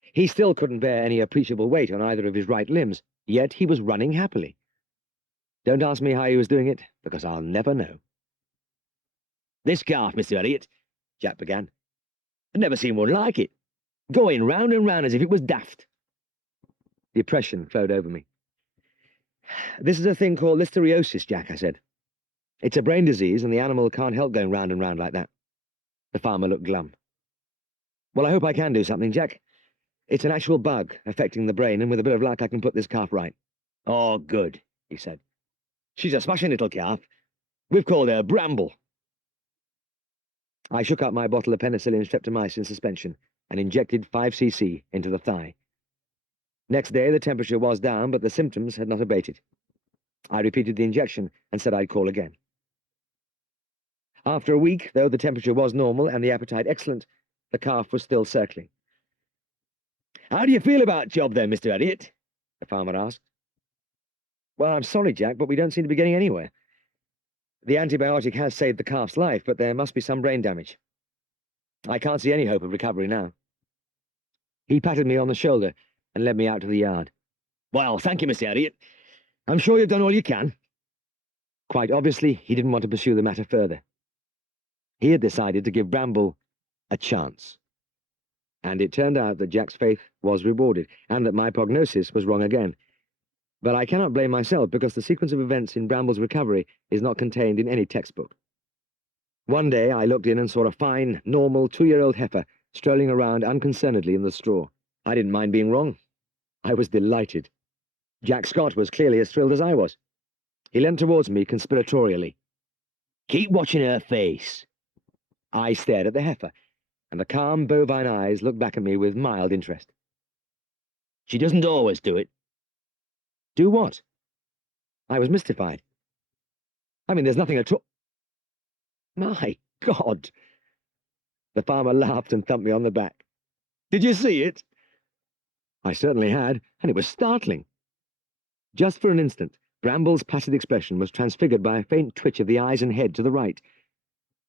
He still couldn't bear any appreciable weight on either of his right limbs, yet he was running happily. Don't ask me how he was doing it, because I'll never know. This calf, Mr. Herriot, Jack began. I've never seen one like it. Going round and round as if it was daft. Depression flowed over me. This is a thing called listeriosis, Jack, I said. It's a brain disease, and the animal can't help going round and round like that. The farmer looked glum. Well, I hope I can do something, Jack. It's an actual bug affecting the brain, and with a bit of luck I can put this calf right. Oh, good, he said. She's a smashing little calf. We've called her Bramble. I shook out my bottle of penicillin streptomycin suspension and injected 5 cc into the thigh. Next day the temperature was down, but the symptoms had not abated. I repeated the injection and said I'd call again. After a week, though the temperature was normal and the appetite excellent, the calf was still circling. How do you feel about job then, Mr. Herriot? The farmer asked. Well, I'm sorry, Jack, but we don't seem to be getting anywhere. The antibiotic has saved the calf's life, but there must be some brain damage. I can't see any hope of recovery now. He patted me on the shoulder and led me out to the yard. Well, thank you, Mr. Herriot. I'm sure you've done all you can. Quite obviously, he didn't want to pursue the matter further. He had decided to give Bramble a chance. And it turned out that Jack's faith was rewarded, and that my prognosis was wrong again. But I cannot blame myself, because the sequence of events in Bramble's recovery is not contained in any textbook. One day I looked in and saw a fine, normal 2-year-old heifer strolling around unconcernedly in the straw. I didn't mind being wrong. I was delighted. Jack Scott was clearly as thrilled as I was. He leant towards me conspiratorially. Keep watching her face. I stared at the heifer, and the calm bovine eyes looked back at me with mild interest. She doesn't always do it. Do what? I was mystified. I mean, there's nothing at all. My God! The farmer laughed and thumped me on the back. Did you see it? I certainly had, and it was startling. Just for an instant, Bramble's placid expression was transfigured by a faint twitch of the eyes and head to the right.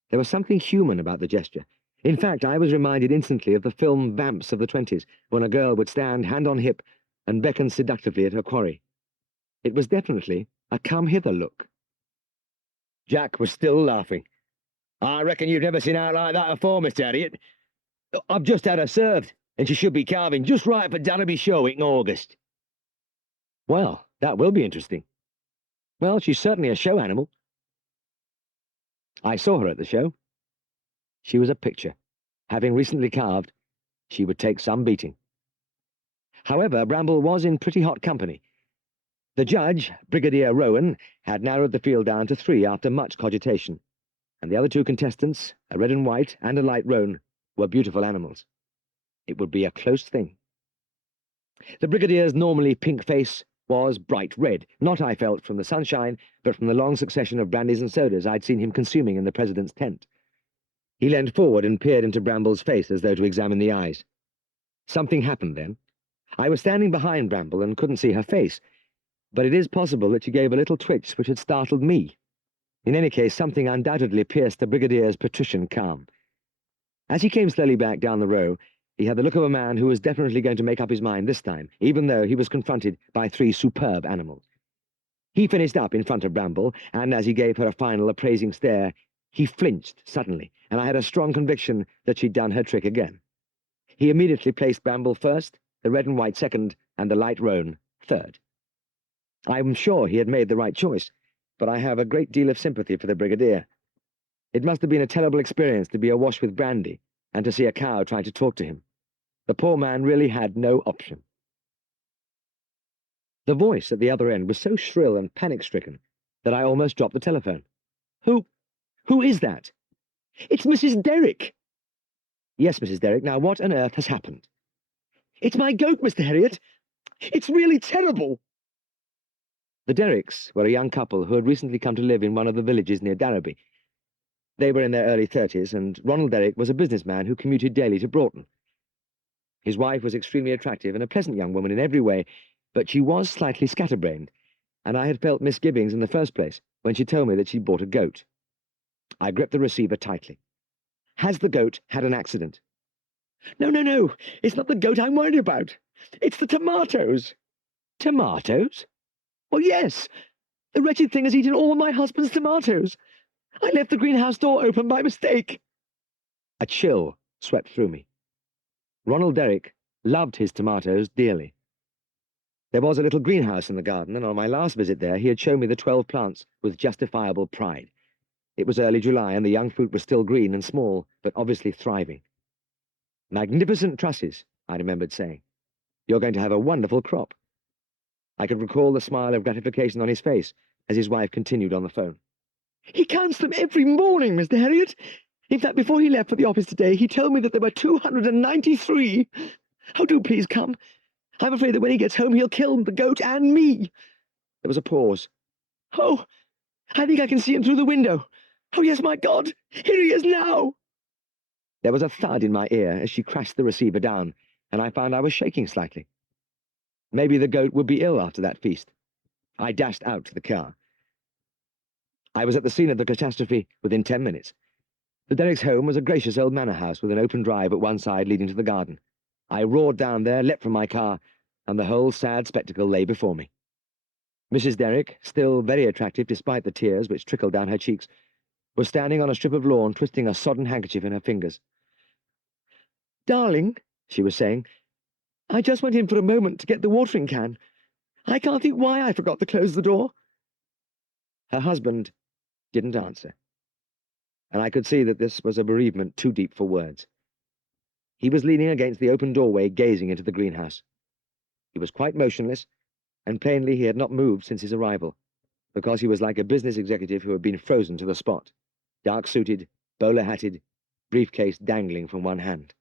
There was something human about the gesture. In fact, I was reminded instantly of the film Vamps of the 20s, when a girl would stand hand on hip and beckon seductively at her quarry. It was definitely a come-hither look. Jack was still laughing. I reckon you've never seen out like that before, Mr. Herriot. I've just had her served, and she should be calving just right for Derby show in August. Well, that will be interesting. Well, she's certainly a show animal. I saw her at the show. She was a picture. Having recently calved, she would take some beating. However, Bramble was in pretty hot company. The judge, Brigadier Rowan, had narrowed the field down to 3 after much cogitation, and the other 2 contestants, a red and white and a light roan, were beautiful animals. It would be a close thing. The Brigadier's normally pink face was bright red, not, I felt, from the sunshine, but from the long succession of brandies and sodas I'd seen him consuming in the President's tent. He leaned forward and peered into Bramble's face as though to examine the eyes. Something happened then. I was standing behind Bramble and couldn't see her face, but it is possible that she gave a little twitch which had startled me. In any case, something undoubtedly pierced the Brigadier's patrician calm. As he came slowly back down the row, he had the look of a man who was definitely going to make up his mind this time, even though he was confronted by 3 superb animals. He finished up in front of Bramble, and as he gave her a final appraising stare, he flinched suddenly, and I had a strong conviction that she'd done her trick again. He immediately placed Bramble first, the red and white second, and the light roan third. I'm sure he had made the right choice, but I have a great deal of sympathy for the Brigadier. It must have been a terrible experience to be awash with brandy, and to see a cow trying to talk to him. The poor man really had no option. The voice at the other end was so shrill and panic-stricken that I almost dropped the telephone. Who is that? It's Mrs. Derrick. Yes, Mrs. Derrick. Now, what on earth has happened? It's my goat, Mr. Herriot. It's really terrible. The Derricks were a young couple who had recently come to live in one of the villages near Derby. They were in their early 30s, and Ronald Derrick was a businessman who commuted daily to Broughton. His wife was extremely attractive and a pleasant young woman in every way, but she was slightly scatterbrained, and I had felt misgivings in the first place when she told me that she'd bought a goat. I gripped the receiver tightly. Has the goat had an accident? No. It's not the goat I'm worried about. It's the tomatoes. Tomatoes? Well, yes. The wretched thing has eaten all my husband's tomatoes. I left the greenhouse door open by mistake. A chill swept through me. Ronald Derrick loved his tomatoes dearly. There was a little greenhouse in the garden, and on my last visit there he had shown me the 12 plants with justifiable pride. It was early July, and the young fruit was still green and small, but obviously thriving. Magnificent trusses, I remembered saying. You're going to have a wonderful crop. I could recall the smile of gratification on his face as his wife continued on the phone. He counts them every morning, Mr. Herriot. In fact, before he left for the office today, he told me that there were 293. Oh, do please come. I'm afraid that when he gets home, he'll kill the goat and me. There was a pause. Oh, I think I can see him through the window. Oh, yes, my God, here he is now. There was a thud in my ear as she crashed the receiver down, and I found I was shaking slightly. Maybe the goat would be ill after that feast. I dashed out to the car. I was at the scene of the catastrophe within 10 minutes. The Derrick's home was a gracious old manor house with an open drive at one side leading to the garden. I roared down there, leapt from my car, and the whole sad spectacle lay before me. Mrs. Derrick, still very attractive despite the tears which trickled down her cheeks, was standing on a strip of lawn twisting a sodden handkerchief in her fingers. Darling, she was saying, I just went in for a moment to get the watering can. I can't think why I forgot to close the door. Her husband didn't answer, and I could see that this was a bereavement too deep for words. He was leaning against the open doorway, gazing into the greenhouse. He was quite motionless, and plainly he had not moved since his arrival, because he was like a business executive who had been frozen to the spot, dark-suited, bowler-hatted, briefcase dangling from one hand.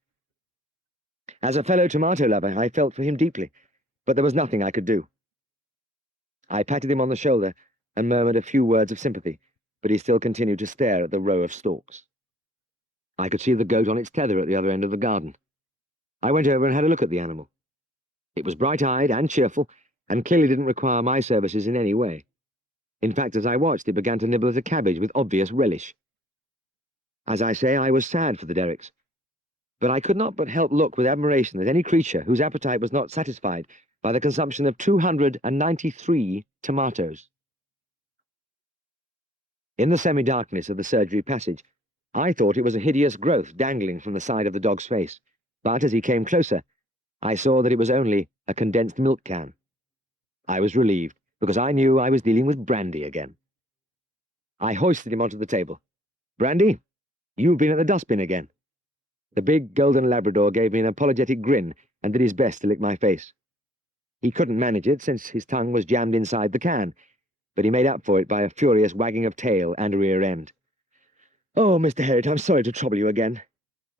As a fellow tomato lover, I felt for him deeply, but there was nothing I could do. I patted him on the shoulder and murmured a few words of sympathy, but he still continued to stare at the row of stalks. I could see the goat on its tether at the other end of the garden. I went over and had a look at the animal. It was bright-eyed and cheerful, and clearly didn't require my services in any way. In fact, as I watched, it began to nibble at a cabbage with obvious relish. As I say, I was sad for the Derricks, but I could not but help look with admiration at any creature whose appetite was not satisfied by the consumption of 293 tomatoes. In the semi-darkness of the surgery passage, I thought it was a hideous growth dangling from the side of the dog's face, but as he came closer, I saw that it was only a condensed milk can. I was relieved, because I knew I was dealing with Brandy again. I hoisted him onto the table. "Brandy, you've been at the dustbin again." The big golden Labrador gave me an apologetic grin and did his best to lick my face. He couldn't manage it since his tongue was jammed inside the can, but he made up for it by a furious wagging of tail and rear end. "Oh, Mr. Herriot, I'm sorry to trouble you again."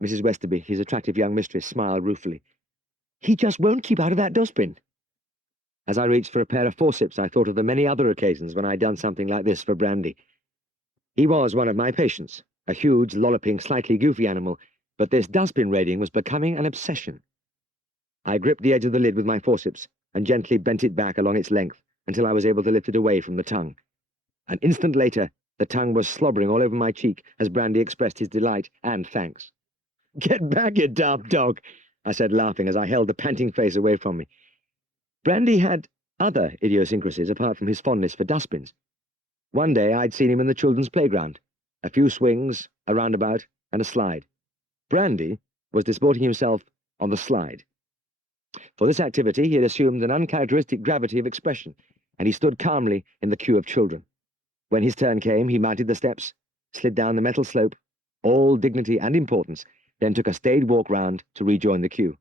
Mrs. Westerby, his attractive young mistress, smiled ruefully. "He just won't keep out of that dustbin." As I reached for a pair of forceps, I thought of the many other occasions when I'd done something like this for Brandy. He was one of my patients, a huge, lolloping, slightly goofy animal, but this dustbin raiding was becoming an obsession. I gripped the edge of the lid with my forceps and gently bent it back along its length until I was able to lift it away from the tongue. An instant later, the tongue was slobbering all over my cheek as Brandy expressed his delight and thanks. "Get back, you daft dog," I said, laughing as I held the panting face away from me. Brandy had other idiosyncrasies apart from his fondness for dustbins. One day I'd seen him in the children's playground. A few swings, a roundabout, and a slide. Brandy was disporting himself on the slide. For this activity he had assumed an uncharacteristic gravity of expression, and he stood calmly in the queue of children. When his turn came, he mounted the steps, slid down the metal slope, all dignity and importance, then took a staid walk round to rejoin the queue.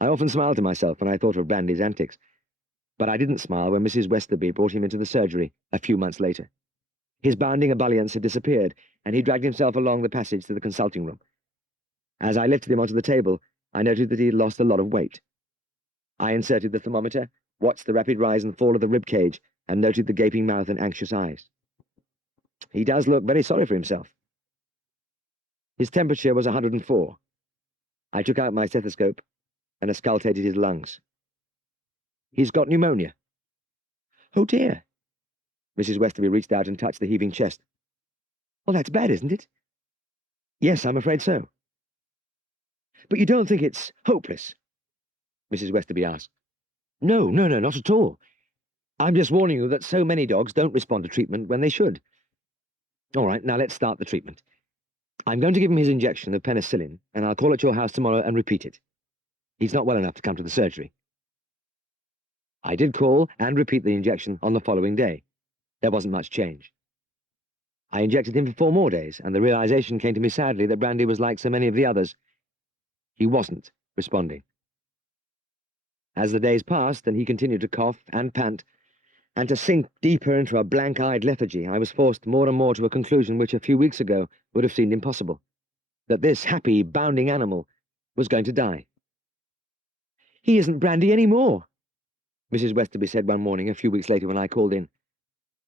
I often smiled to myself when I thought of Brandy's antics, but I didn't smile when Mrs. Westerby brought him into the surgery a few months later. His bounding ebullience had disappeared, and he dragged himself along the passage to the consulting room. As I lifted him onto the table, I noted that he had lost a lot of weight. I inserted the thermometer, watched the rapid rise and fall of the rib cage, and noted the gaping mouth and anxious eyes. He does look very sorry for himself. His temperature was 104. I took out my stethoscope and auscultated his lungs. "He's got pneumonia." "Oh dear." Mrs. Westerby reached out and touched the heaving chest. "Well, that's bad, isn't it?" "Yes, I'm afraid so." "But you don't think it's hopeless?" Mrs. Westerby asked. No, not at all. I'm just warning you that so many dogs don't respond to treatment when they should." "All right, now let's start the treatment. I'm going to give him his injection of penicillin, and I'll call at your house tomorrow and repeat it. He's not well enough to come to the surgery." I did call and repeat the injection on the following day. There wasn't much change. I injected him for 4 more days, and the realization came to me sadly that Brandy was like so many of the others. He wasn't responding. As the days passed and he continued to cough and pant, and to sink deeper into a blank-eyed lethargy, I was forced more and more to a conclusion which a few weeks ago would have seemed impossible, that this happy, bounding animal was going to die. "He isn't Brandy any more," Mrs. Westerby said one morning a few weeks later when I called in.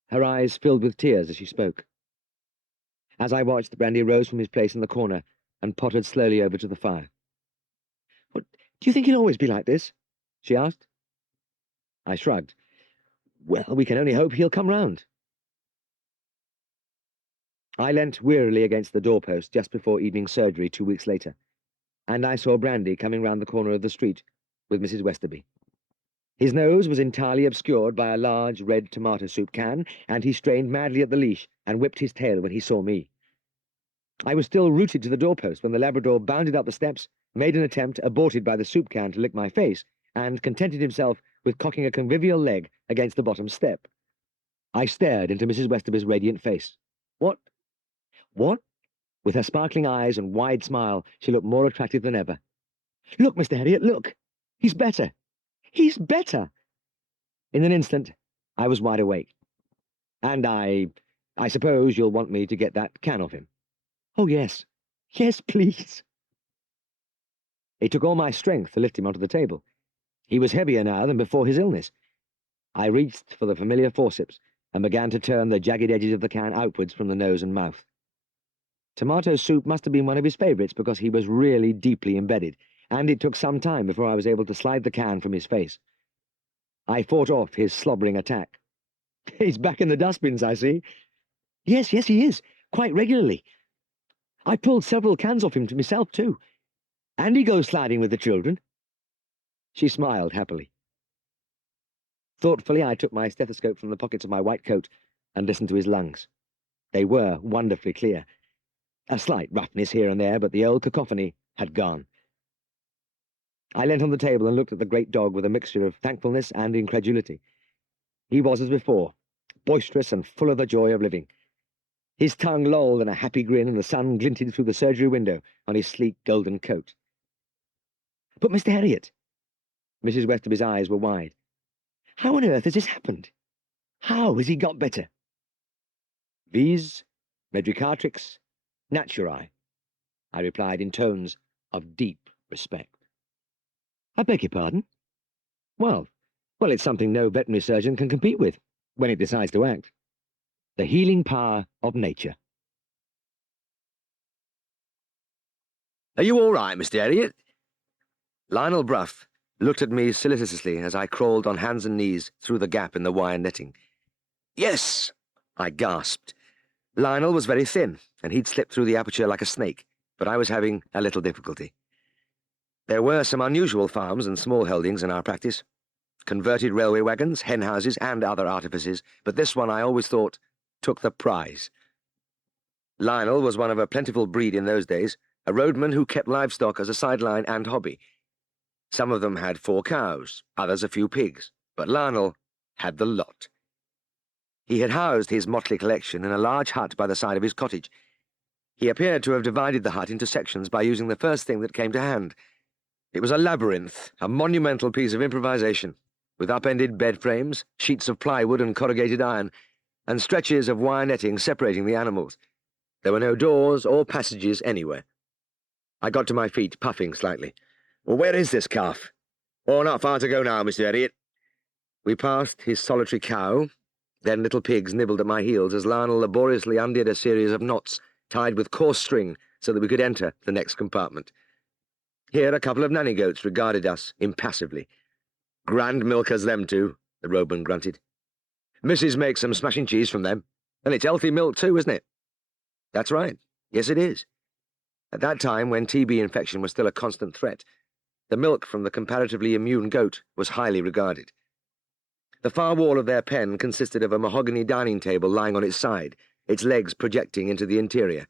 Her eyes filled with tears as she spoke. As I watched, Brandy rose from his place in the corner and pottered slowly over to the fire. "What, do you think he'll always be like this?" she asked. I shrugged. "Well, we can only hope he'll come round." I leant wearily against the doorpost just before evening surgery 2 weeks later, and I saw Brandy coming round the corner of the street with Mrs. Westerby. His nose was entirely obscured by a large red tomato soup can, and he strained madly at the leash and whipped his tail when he saw me. I was still rooted to the doorpost when the Labrador bounded up the steps, made an attempt, aborted by the soup can, to lick my face, and contented himself with cocking a convivial leg against the bottom step. I stared into Mrs. Westerby's radiant face. "What? What?" With her sparkling eyes and wide smile, she looked more attractive than ever. "Look, Mr. Herriot, look! He's better! He's better!" In an instant, I was wide awake. "And I suppose you'll want me to get that can off him." "Oh, yes. Yes, please." It took all my strength to lift him onto the table. He was heavier now than before his illness. I reached for the familiar forceps and began to turn the jagged edges of the can outwards from the nose and mouth. Tomato soup must have been one of his favourites because he was really deeply embedded, and it took some time before I was able to slide the can from his face. I fought off his slobbering attack. "He's back in the dustbins, I see." Yes, he is, quite regularly. I pulled several cans off him to myself, too. And he goes sliding with the children." She smiled happily. Thoughtfully, I took my stethoscope from the pockets of my white coat and listened to his lungs. They were wonderfully clear. A slight roughness here and there, but the old cacophony had gone. I leant on the table and looked at the great dog with a mixture of thankfulness and incredulity. He was as before, boisterous and full of the joy of living. His tongue lolled in a happy grin, and the sun glinted through the surgery window on his sleek golden coat. "But, Mr. Herriot," Mrs. Westerby's eyes were wide, "how on earth has this happened? How has he got better?" "Vis medricatrix naturae," I replied in tones of deep respect. "I beg your pardon?" Well, it's something no veterinary surgeon can compete with, when it decides to act. The healing power of nature. "Are you all right, Mr. Herriot?" Lionel Bruff looked at me solicitously as I crawled on hands and knees through the gap in the wire netting. "Yes," I gasped. Lionel was very thin, and he'd slipped through the aperture like a snake, but I was having a little difficulty. There were some unusual farms and small holdings in our practice. Converted railway wagons, hen houses, and other artifices, but this one I always thought took the prize. Lionel was one of a plentiful breed in those days, a roadman who kept livestock as a sideline and hobby. Some of them had 4 cows, others a few pigs, but Lionel had the lot. He had housed his motley collection in a large hut by the side of his cottage. He appeared to have divided the hut into sections by using the first thing that came to hand. It was a labyrinth, a monumental piece of improvisation, with upended bed frames, sheets of plywood and corrugated iron, and stretches of wire netting separating the animals. There were no doors or passages anywhere. I got to my feet, puffing slightly. "Well, where is this calf?" "Oh, not far to go now, Mr. Herriot." We passed his solitary cow, then little pigs nibbled at my heels as Lionel laboriously undid a series of knots tied with coarse string so that we could enter the next compartment. Here a couple of nanny goats regarded us impassively. "Grand milkers, them two," the roadman grunted. "Missus makes some smashing cheese from them, and it's healthy milk too, isn't it?" "That's right. Yes, it is." At that time, when TB infection was still a constant threat, the milk from the comparatively immune goat was highly regarded. The far wall of their pen consisted of a mahogany dining table lying on its side, its legs projecting into the interior.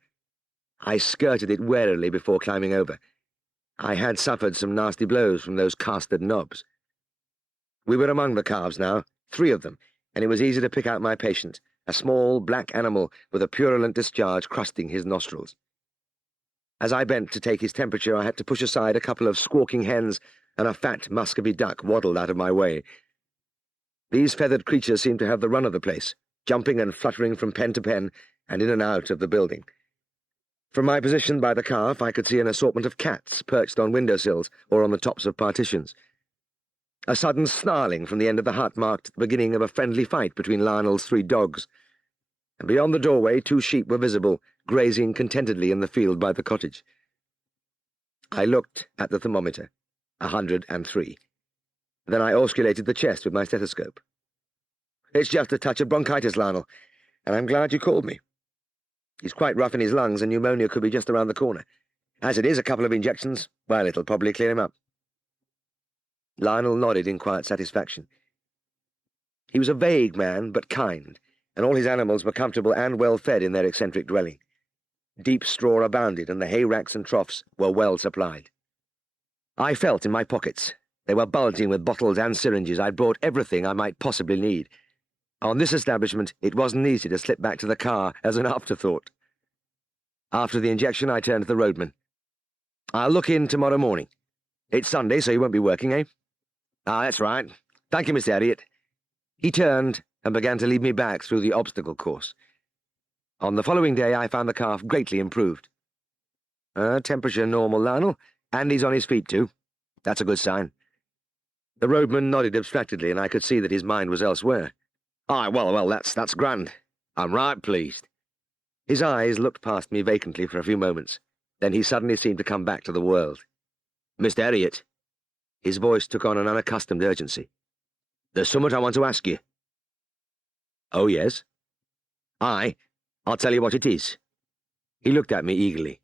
I skirted it warily before climbing over. I had suffered some nasty blows from those casted knobs. We were among the calves now, 3 of them, and it was easy to pick out my patient, a small black animal with a purulent discharge crusting his nostrils. As I bent to take his temperature, I had to push aside a couple of squawking hens, and a fat Muscovy duck waddled out of my way. These feathered creatures seemed to have the run of the place, jumping and fluttering from pen to pen and in and out of the building. From my position by the calf, I could see an assortment of cats perched on windowsills or on the tops of partitions. A sudden snarling from the end of the hut marked the beginning of a friendly fight between Lionel's 3 dogs, and beyond the doorway 2 sheep were visible, grazing contentedly in the field by the cottage. I looked at the thermometer, 103. Then I auscultated the chest with my stethoscope. "It's just a touch of bronchitis, Lionel, and I'm glad you called me. He's quite rough in his lungs, and pneumonia could be just around the corner. As it is, a couple of injections, well, it'll probably clear him up." Lionel nodded in quiet satisfaction. He was a vague man, but kind, and all his animals were comfortable and well fed in their eccentric dwelling. Deep straw abounded, and the hay racks and troughs were well supplied. I felt in my pockets. They were bulging with bottles and syringes. I'd brought everything I might possibly need. On this establishment, it wasn't easy to slip back to the car as an afterthought. After the injection, I turned to the roadman. "I'll look in tomorrow morning. It's Sunday, so you won't be working, eh?" "Ah, that's right. Thank you, Mr. Herriot." He turned and began to lead me back through the obstacle course. On the following day, I found the calf greatly improved. Temperature normal, Lionel, and he's on his feet too. That's a good sign." The roadman nodded abstractedly, and I could see that his mind was elsewhere. "Aye, well, that's grand. I'm right pleased." His eyes looked past me vacantly for a few moments. Then he suddenly seemed to come back to the world. "Mr. Herriot." His voice took on an unaccustomed urgency. "There's somewhat I want to ask you." "Oh, yes?" "Aye, I'll tell you what it is." He looked at me eagerly.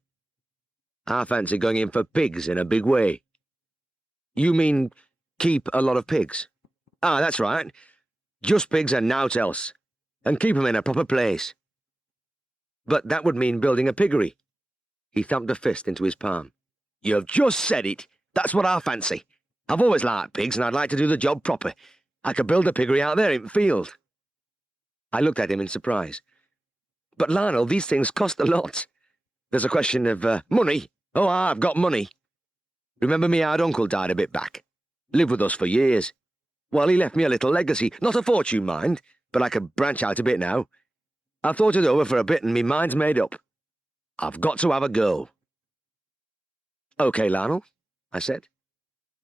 "I fancy going in for pigs in a big way." "You mean keep a lot of pigs?" "Ah, that's right. Just pigs and nowt else. And keep 'em in a proper place." "But that would mean building a piggery." He thumped a fist into his palm. "You've just said it. That's what I fancy. I've always liked pigs, and I'd like to do the job proper. I could build a piggery out there in the field." I looked at him in surprise. "But, Lionel, these things cost a lot. There's a question of money. Oh, I've got money. Remember me old uncle died a bit back. Lived with us for years. Well, he left me a little legacy. Not a fortune, mind, but I could branch out a bit now. I've thought it over for a bit, and me mind's made up. I've got to have a go." "OK, Lionel," I said.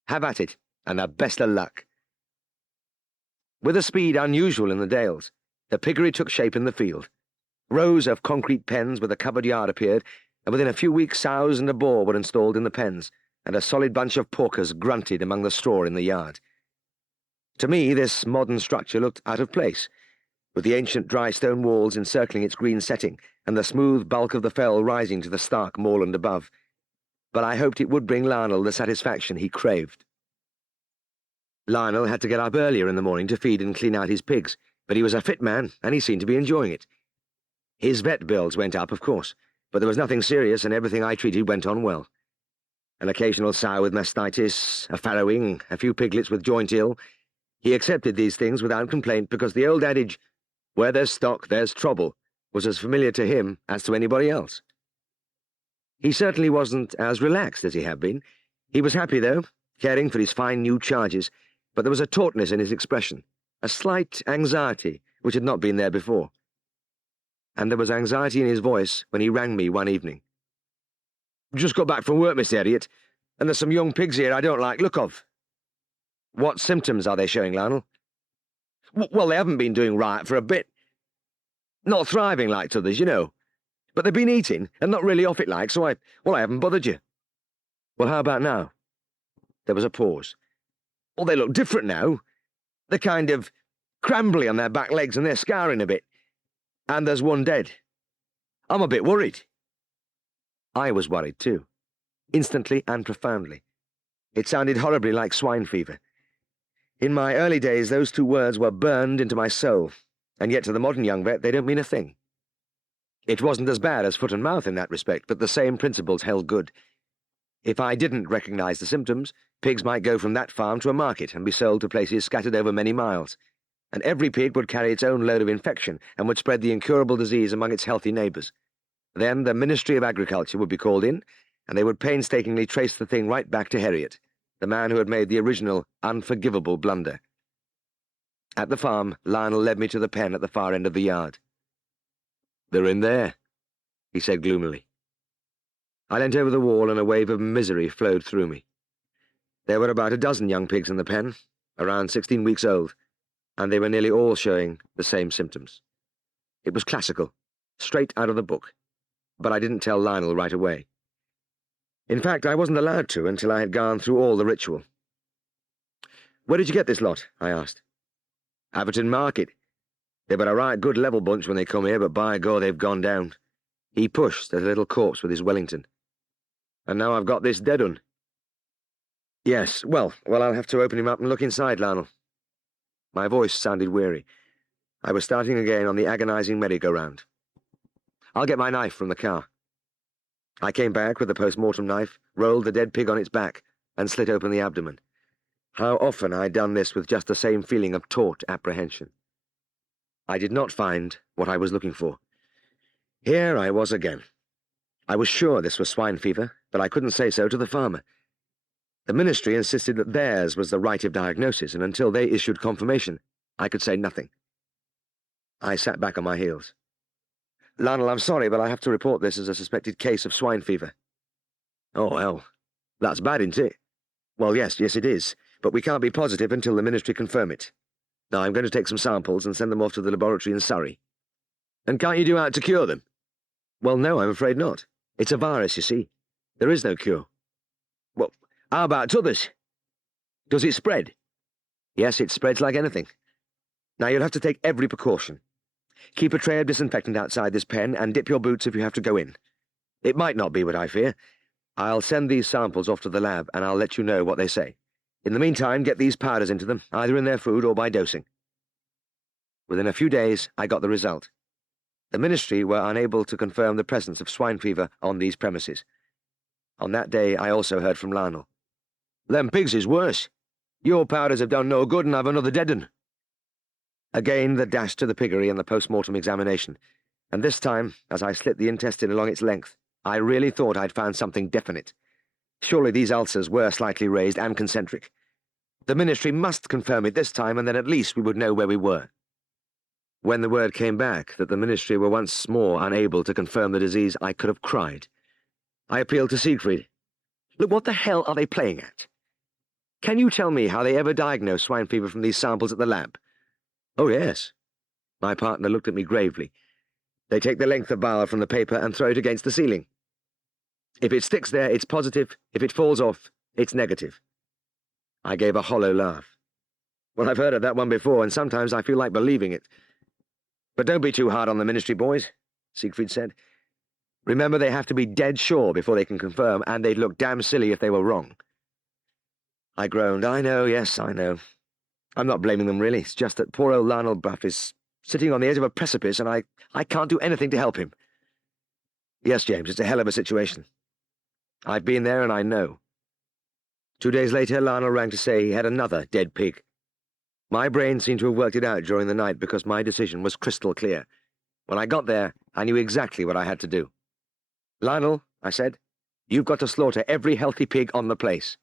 "Have at it, and the best of luck." With a speed unusual in the Dales, the piggery took shape in the field. Rows of concrete pens with a covered yard appeared, and within a few weeks sows and a boar were installed in the pens, and a solid bunch of porkers grunted among the straw in the yard. To me, this modern structure looked out of place, with the ancient dry stone walls encircling its green setting, and the smooth bulk of the fell rising to the stark moorland above. But I hoped it would bring Lionel the satisfaction he craved. Lionel had to get up earlier in the morning to feed and clean out his pigs, but he was a fit man, and he seemed to be enjoying it. His vet bills went up, of course, but there was nothing serious, and everything I treated went on well. An occasional sow with mastitis, a farrowing, a few piglets with joint ill. He accepted these things without complaint because the old adage, "Where there's stock, there's trouble," was as familiar to him as to anybody else. He certainly wasn't as relaxed as he had been. He was happy, though, caring for his fine new charges, but there was a tautness in his expression, a slight anxiety which had not been there before. And there was anxiety in his voice when he rang me one evening. "Just got back from work, Miss Herriot, and there's some young pigs here I don't like look of." "What symptoms are they showing, Lionel?" "Well, they haven't been doing right for a bit. Not thriving like t'others, you know. But they've been eating, and not really off it like, so I haven't bothered you." "Well, how about now?" There was a pause. "Well, they look different now. They're kind of crambly on their back legs, and they're scouring a bit. And there's one dead. I'm a bit worried." I was worried, too. Instantly and profoundly. It sounded horribly like swine fever. In my early days, those two words were burned into my soul, and yet to the modern young vet they don't mean a thing. It wasn't as bad as foot and mouth in that respect, but the same principles held good. If I didn't recognize the symptoms, pigs might go from that farm to a market and be sold to places scattered over many miles, and every pig would carry its own load of infection and would spread the incurable disease among its healthy neighbours. Then the Ministry of Agriculture would be called in, and they would painstakingly trace the thing right back to Herriot, the man who had made the original, unforgivable blunder. At the farm, Lionel led me to the pen at the far end of the yard. "They're in there," he said gloomily. I leant over the wall, and a wave of misery flowed through me. There were about a dozen young pigs in the pen, around 16 weeks old, and they were nearly all showing the same symptoms. It was classical, straight out of the book, but I didn't tell Lionel right away. In fact, I wasn't allowed to until I had gone through all the ritual. "Where did you get this lot?" I asked. "Averton Market. They were a right good level bunch when they come here, but by God, they've gone down." He pushed at a little corpse with his Wellington. "And now I've got this dead un." "Yes, well, I'll have to open him up and look inside, Lionel." My voice sounded weary. I was starting again on the agonizing merry-go-round. "I'll get my knife from the car." I came back with the post-mortem knife, rolled the dead pig on its back, and slit open the abdomen. How often I'd done this with just the same feeling of taut apprehension. I did not find what I was looking for. Here I was again. I was sure this was swine fever, but I couldn't say so to the farmer. The ministry insisted that theirs was the right of diagnosis, and until they issued confirmation, I could say nothing. I sat back on my heels. "Lionel, I'm sorry, but I have to report this as a suspected case of swine fever." "Oh, hell. That's bad, isn't it?" "Well, yes, it is, but we can't be positive until the ministry confirm it. Now, I'm going to take some samples and send them off to the laboratory in Surrey." "And can't you do out to cure them?" "Well, no, I'm afraid not. It's a virus, you see. There is no cure." "Well, how about t'others? Does it spread?" "Yes, it spreads like anything. Now, you'll have to take every precaution. Keep a tray of disinfectant outside this pen, and dip your boots if you have to go in. It might not be what I fear. I'll send these samples off to the lab, and I'll let you know what they say. In the meantime, get these powders into them, either in their food or by dosing." Within a few days, I got the result. The ministry were unable to confirm the presence of swine fever on these premises. On that day, I also heard from Lionel. "Them pigs is worse. Your powders have done no good and I've another dead 'un." Again the dash to the piggery and the post-mortem examination, and this time, as I slit the intestine along its length, I really thought I'd found something definite. Surely these ulcers were slightly raised and concentric. The ministry must confirm it this time, and then at least we would know where we were. When the word came back that the ministry were once more unable to confirm the disease, I could have cried. I appealed to Siegfried. "Look, what the hell are they playing at? Can you tell me how they ever diagnosed swine fever from these samples at the lab?" "Oh, yes." My partner looked at me gravely. "They take the length of bile from the paper and throw it against the ceiling. If it sticks there, it's positive. If it falls off, it's negative." I gave a hollow laugh. "Well, I've heard of that one before, and sometimes I feel like believing it. But don't be too hard on the ministry, boys," Siegfried said. "Remember, they have to be dead sure before they can confirm, and they'd look damn silly if they were wrong." I groaned. "I know, yes, I know. I'm not blaming them, really. It's just that poor old Lionel Buff is sitting on the edge of a precipice, and I can't do anything to help him." "Yes, James, it's a hell of a situation. I've been there and I know." 2 days later, Lionel rang to say he had another dead pig. My brain seemed to have worked it out during the night because my decision was crystal clear. When I got there, I knew exactly what I had to do. "Lionel," I said, "you've got to slaughter every healthy pig on the place."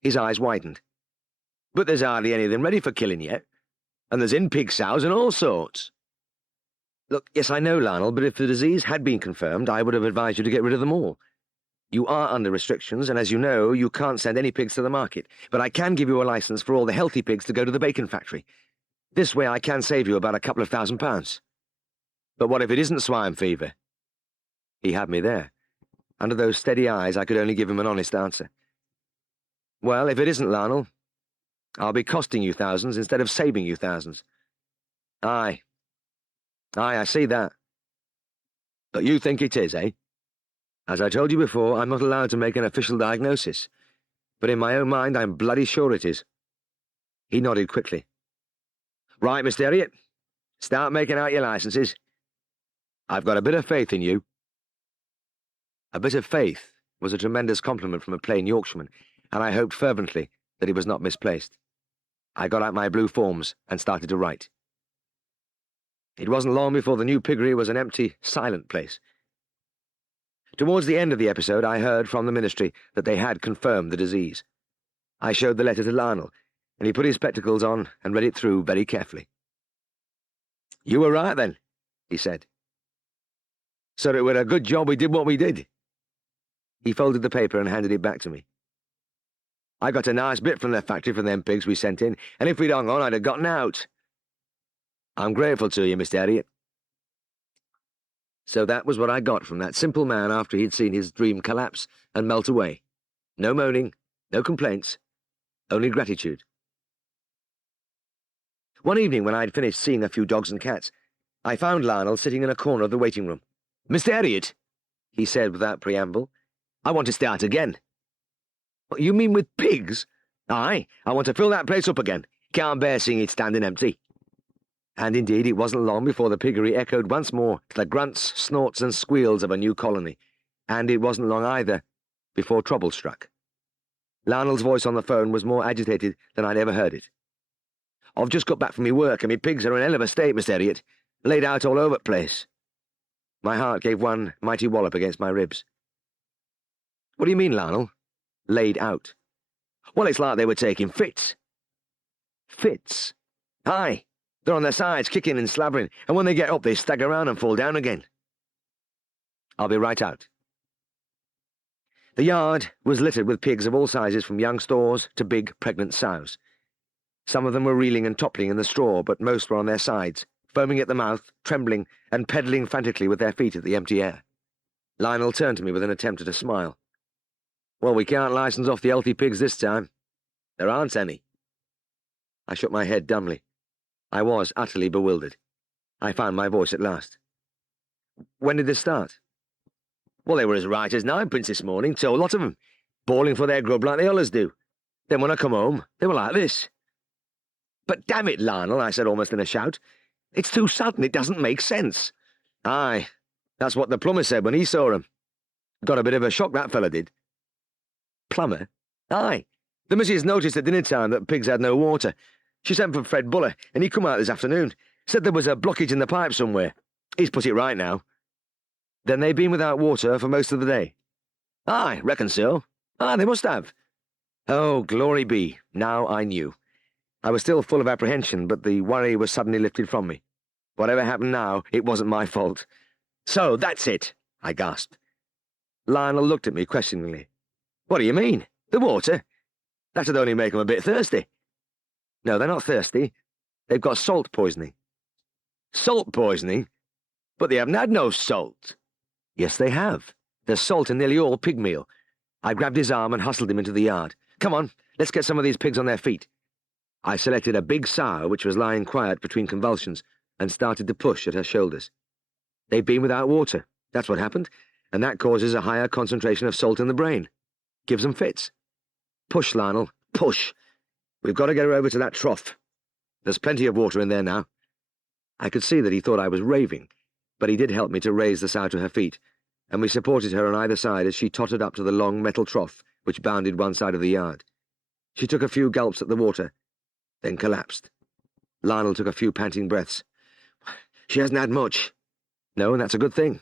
His eyes widened. "But there's hardly anything ready for killing yet. And there's in-pig sows and all sorts." "Look, yes, I know, Lionel, but if the disease had been confirmed, I would have advised you to get rid of them all. You are under restrictions, and as you know, you can't send any pigs to the market, but I can give you a license for all the healthy pigs to go to the bacon factory. This way I can save you about a couple of £1,000. "But what if it isn't swine fever?" He had me there. Under those steady eyes, I could only give him an honest answer. "Well, if it isn't, Lionel, I'll be costing you thousands instead of saving you thousands." Aye, I see that. But you think it is, eh? As I told you before, I'm not allowed to make an official diagnosis, but in my own mind I'm bloody sure it is." He nodded quickly. "Right, Mr. Herriot, start making out your licenses. I've got a bit of faith in you." A bit of faith was a tremendous compliment from a plain Yorkshireman, and I hoped fervently that it was not misplaced. I got out my blue forms and started to write. It wasn't long before the new piggery was an empty, silent place. Towards the end of the episode, I heard from the ministry that they had confirmed the disease. I showed the letter to Lionel, and he put his spectacles on and read it through very carefully. "You were right, then," he said. "So it were a good job we did what we did." He folded the paper and handed it back to me. "I got a nice bit from their factory for them pigs we sent in, and if we'd hung on, I'd have gotten out." "I'm grateful to you, Mr. Herriot." So that was what I got from that simple man after he'd seen his dream collapse and melt away. No moaning, no complaints, only gratitude. One evening when I'd finished seeing a few dogs and cats, I found Lionel sitting in a corner of the waiting room. "Mr. Herriot," he said without preamble, "I want to start again." "What, you mean with pigs?" "Aye, I want to fill that place up again. Can't bear seeing it standing empty." And indeed it wasn't long before the piggery echoed once more to the grunts, snorts and squeals of a new colony, and it wasn't long either before trouble struck. Lionel's voice on the phone was more agitated than I'd ever heard it. "I've just got back from me work, and me pigs are in hell of a state, Mr. Herriot, laid out all over the place." My heart gave one mighty wallop against my ribs. "What do you mean, Lionel? Laid out?" "Well, it's like they were taking fits." "Fits?" "Aye. They're on their sides, kicking and slavering, and when they get up, they stagger around and fall down again." "I'll be right out." The yard was littered with pigs of all sizes, from young stores to big, pregnant sows. Some of them were reeling and toppling in the straw, but most were on their sides, foaming at the mouth, trembling, and pedalling frantically with their feet at the empty air. Lionel turned to me with an attempt at a smile. "Well, we can't license off the healthy pigs this time. There aren't any." I shook my head dumbly. I was utterly bewildered. I found my voice at last. "When did this start?" "Well, they were as right as ninepence this morning, so a lot of them, bawling for their grub like they allers do. Then when I come home, they were like this." "But damn it, Lionel," I said almost in a shout, "it's too sudden, it doesn't make sense. Aye, that's what the plumber said when he saw 'em. Got a bit of a shock, that fella did. Plumber? Aye. The missus noticed at dinner time that pigs had no water. She sent for Fred Buller, and he come out this afternoon. Said there was a blockage in the pipe somewhere. He's put it right now. Then they've been without water for most of the day? Aye, reckon so. Aye, they must have. Oh, glory be, now I knew. I was still full of apprehension, but the worry was suddenly lifted from me. Whatever happened now, it wasn't my fault. So, that's it, I gasped. Lionel looked at me questioningly. What do you mean? The water? That'd only make 'em a bit thirsty. No, they're not thirsty. They've got salt poisoning. Salt poisoning? But they haven't had no salt. Yes, they have. There's salt in nearly all pig meal. I grabbed his arm and hustled him into the yard. Come on, let's get some of these pigs on their feet. I selected a big sow which was lying quiet between convulsions and started to push at her shoulders. They've been without water. That's what happened, and that causes a higher concentration of salt in the brain. Gives them fits. Push, Lionel, push. We've got to get her over to that trough. There's plenty of water in there now. I could see that he thought I was raving, but he did help me to raise the sow to her feet, and we supported her on either side as she tottered up to the long metal trough which bounded one side of the yard. She took a few gulps at the water, then collapsed. Lionel took a few panting breaths. She hasn't had much. No, and that's a good thing.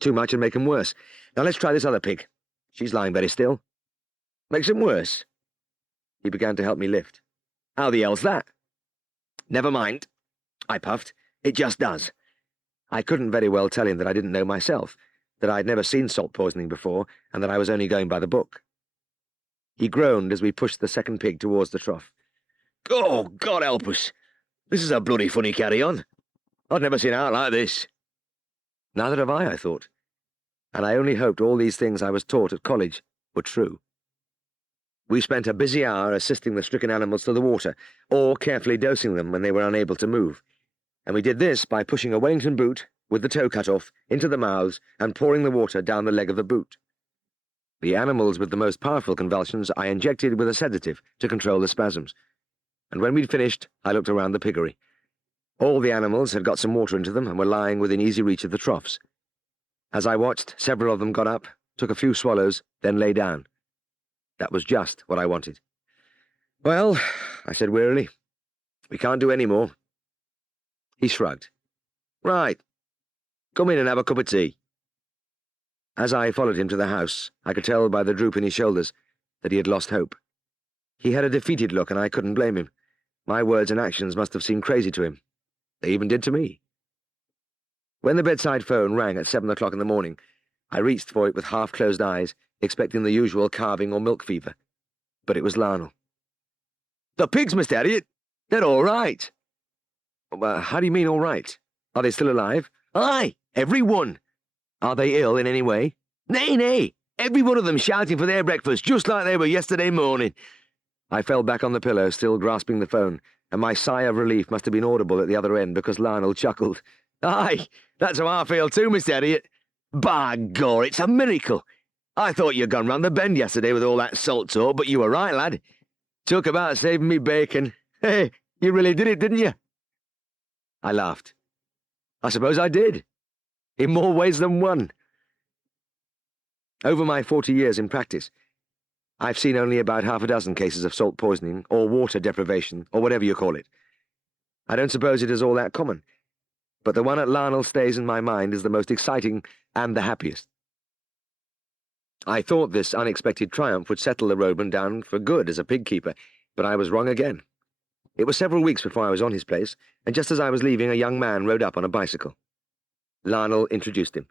Too much would make 'em worse. Now let's try this other pig. She's lying very still. Makes 'em worse. He began to help me lift. How the hell's that? Never mind, I puffed. It just does. I couldn't very well tell him that I didn't know myself, that I'd never seen salt poisoning before, and that I was only going by the book. He groaned as we pushed the second pig towards the trough. Oh, God help us! This is a bloody funny carry-on. I've never seen out like this. Neither have I thought. And I only hoped all these things I was taught at college were true. We spent a busy hour assisting the stricken animals to the water, or carefully dosing them when they were unable to move, and we did this by pushing a Wellington boot, with the toe cut off, into the mouths and pouring the water down the leg of the boot. The animals with the most powerful convulsions I injected with a sedative to control the spasms, and when we'd finished, I looked around the piggery. All the animals had got some water into them and were lying within easy reach of the troughs. As I watched, several of them got up, took a few swallows, then lay down. That was just what I wanted. Well, I said wearily, we can't do any more. He shrugged. Right. Come in and have a cup of tea. As I followed him to the house, I could tell by the droop in his shoulders that he had lost hope. He had a defeated look, and I couldn't blame him. My words and actions must have seemed crazy to him. They even did to me. When the bedside phone rang at 7 o'clock in the morning, I reached for it with half-closed eyes, expecting the usual calving or milk fever. But it was Lionel. The pigs, Mr. Herriot. They're all right. How do you mean all right? Are they still alive? Aye, every one. Are they ill in any way? Nay, nay. Every one of them shouting for their breakfast, just like they were yesterday morning. I fell back on the pillow, still grasping the phone, and my sigh of relief must have been audible at the other end because Lionel chuckled. Aye, that's how I feel too, Mr. Herriot. By gor, it's a miracle. I thought you'd gone round the bend yesterday with all that salt talk, but you were right, lad. Talk about saving me bacon. Hey, you really did it, didn't you? I laughed. I suppose I did. In more ways than one. Over my 40 years in practice, I've seen only about half a dozen cases of salt poisoning, or water deprivation, or whatever you call it. I don't suppose it is all that common, but the one at Lionel stays in my mind as the most exciting and the happiest. I thought this unexpected triumph would settle the roadman down for good as a pig keeper, but I was wrong again. It was several weeks before I was on his place, and just as I was leaving, a young man rode up on a bicycle. Lionel introduced him.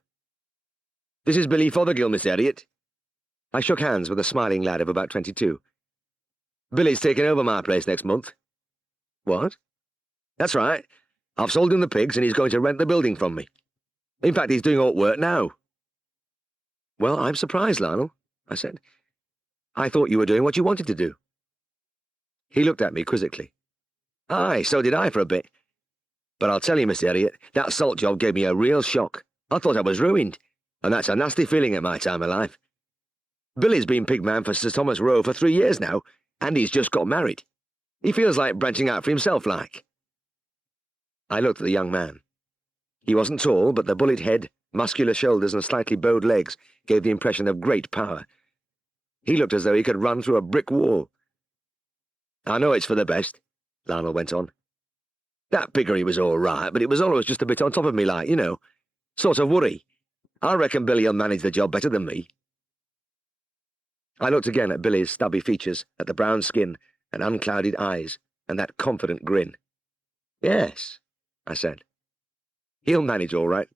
This is Billy Fothergill, Miss Herriot. I shook hands with a smiling lad of about 22. Billy's taking over my place next month. What? That's right. I've sold him the pigs and he's going to rent the building from me. In fact, he's doing all work now. Well, I'm surprised, Lionel, I said. I thought you were doing what you wanted to do. He looked at me quizzically. Aye, so did I for a bit. But I'll tell you, Mr. Herriot, that salt job gave me a real shock. I thought I was ruined, and that's a nasty feeling at my time of life. Billy's been pigman for Sir Thomas Rowe for 3 years now, and he's just got married. He feels like branching out for himself, like. I looked at the young man. He wasn't tall, but the bullet head, muscular shoulders, and slightly bowed legs gave the impression of great power. He looked as though he could run through a brick wall. "I know it's for the best," Lionel went on. "That piggery was all right, but it was always just a bit on top of me like, you know. Sort of worry. I reckon Billy'll manage the job better than me." I looked again at Billy's stubby features, at the brown skin and unclouded eyes, and that confident grin. "Yes," I said. "He'll manage all right."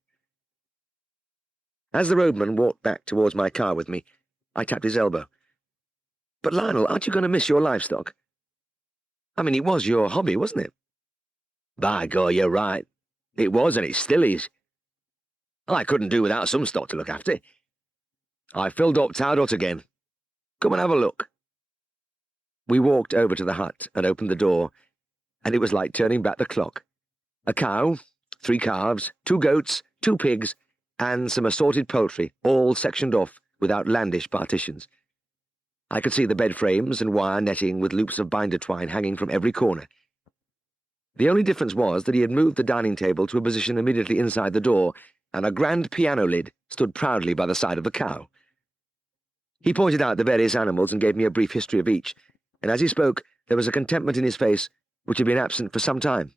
As the roadman walked back towards my car with me, I tapped his elbow. "But Lionel, aren't you going to miss your livestock? I mean, it was your hobby, wasn't it?" "By God, you're right. It was, and it still is. I couldn't do without some stock to look after. I filled up Tower Hut again. Come and have a look." We walked over to the hut and opened the door, and it was like turning back the clock. A cow, 3 calves, 2 goats, 2 pigs, and some assorted poultry, all sectioned off with outlandish partitions. I could see the bed frames and wire netting with loops of binder twine hanging from every corner. The only difference was that he had moved the dining table to a position immediately inside the door, and a grand piano lid stood proudly by the side of the cow. He pointed out the various animals and gave me a brief history of each, and as he spoke there was a contentment in his face which had been absent for some time.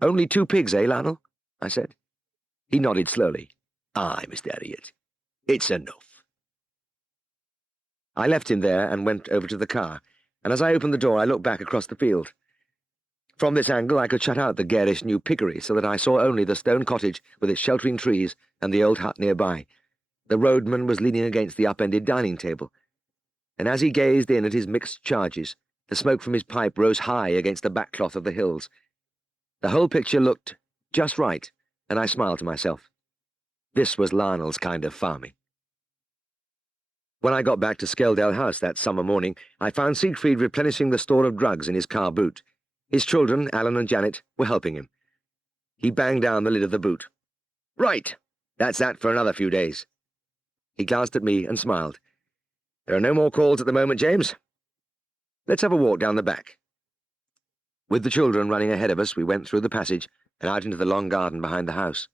"Only 2 pigs, eh, Lionel?" I said. He nodded slowly. "Aye, Mr. Herriot. It's enough." I left him there and went over to the car, and as I opened the door I looked back across the field. From this angle I could shut out the garish new piggery so that I saw only the stone cottage with its sheltering trees and the old hut nearby. The roadman was leaning against the upended dining table, and as he gazed in at his mixed charges, the smoke from his pipe rose high against the backcloth of the hills. The whole picture looked just right, and I smiled to myself. This was Lionel's kind of farming. When I got back to Skeldale House that summer morning, I found Siegfried replenishing the store of drugs in his car boot. His children, Alan and Janet, were helping him. He banged down the lid of the boot. "Right, that's that for another few days." He glanced at me and smiled. "There are no more calls at the moment, James. Let's have a walk down the back." With the children running ahead of us, we went through the passage and out into the long garden behind the house.